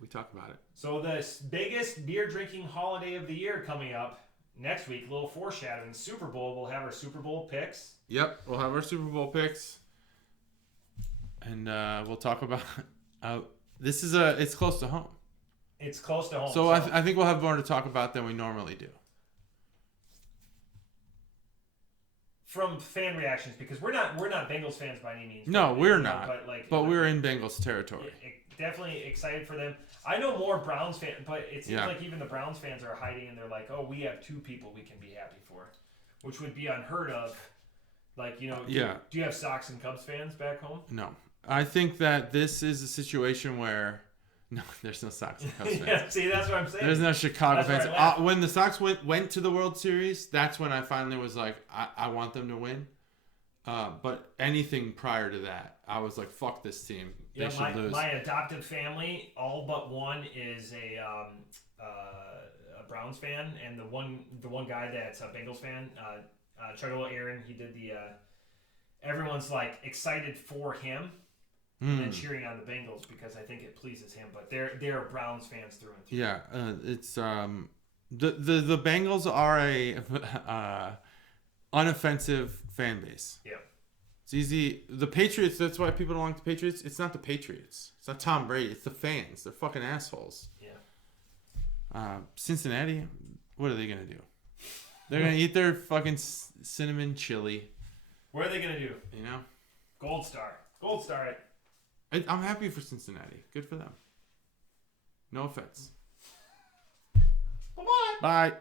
we talk about it. So the biggest beer drinking holiday of the year coming up next week, a little foreshadowing, Super Bowl. We'll have our Super Bowl picks. Yep, we'll have our Super Bowl picks, and we'll talk about it's close to home. It's close to home. So I think we'll have more to talk about than we normally do. From fan reactions, because we're not Bengals fans by any means. No, we're not. But we're in Bengals territory. Definitely excited for them. I know more Browns fans, but it seems like even the Browns fans are hiding and they're like, "Oh, we have two people we can be happy for," which would be unheard of Like, do Yeah. do you have Sox and Cubs fans back home? No. I think that this is a situation where no, there's no Sox and Cubs fans. Yeah, see, that's what I'm saying. There's no Chicago That's fans. When the Sox went to the World Series, that's when I finally was like, I want them to win. But anything prior to that, I was like, fuck this team. They should lose. My adoptive family, all but one, is a Browns fan, and the one guy that's a Bengals fan, Charlie Aaron, he did the. Everyone's like excited for him. And then cheering on the Bengals because I think it pleases him, but they're Browns fans through and through. Yeah, it's the Bengals are a unoffensive fan base. Yeah, it's easy. The Patriots. That's why people don't like the Patriots. It's not the Patriots. It's not Tom Brady. It's the fans. They're fucking assholes. Yeah. Cincinnati. What are they gonna do? They're gonna eat their fucking cinnamon chili. What are they gonna do? Gold star it. I'm happy for Cincinnati. Good for them. No offense. Bye-bye. Bye.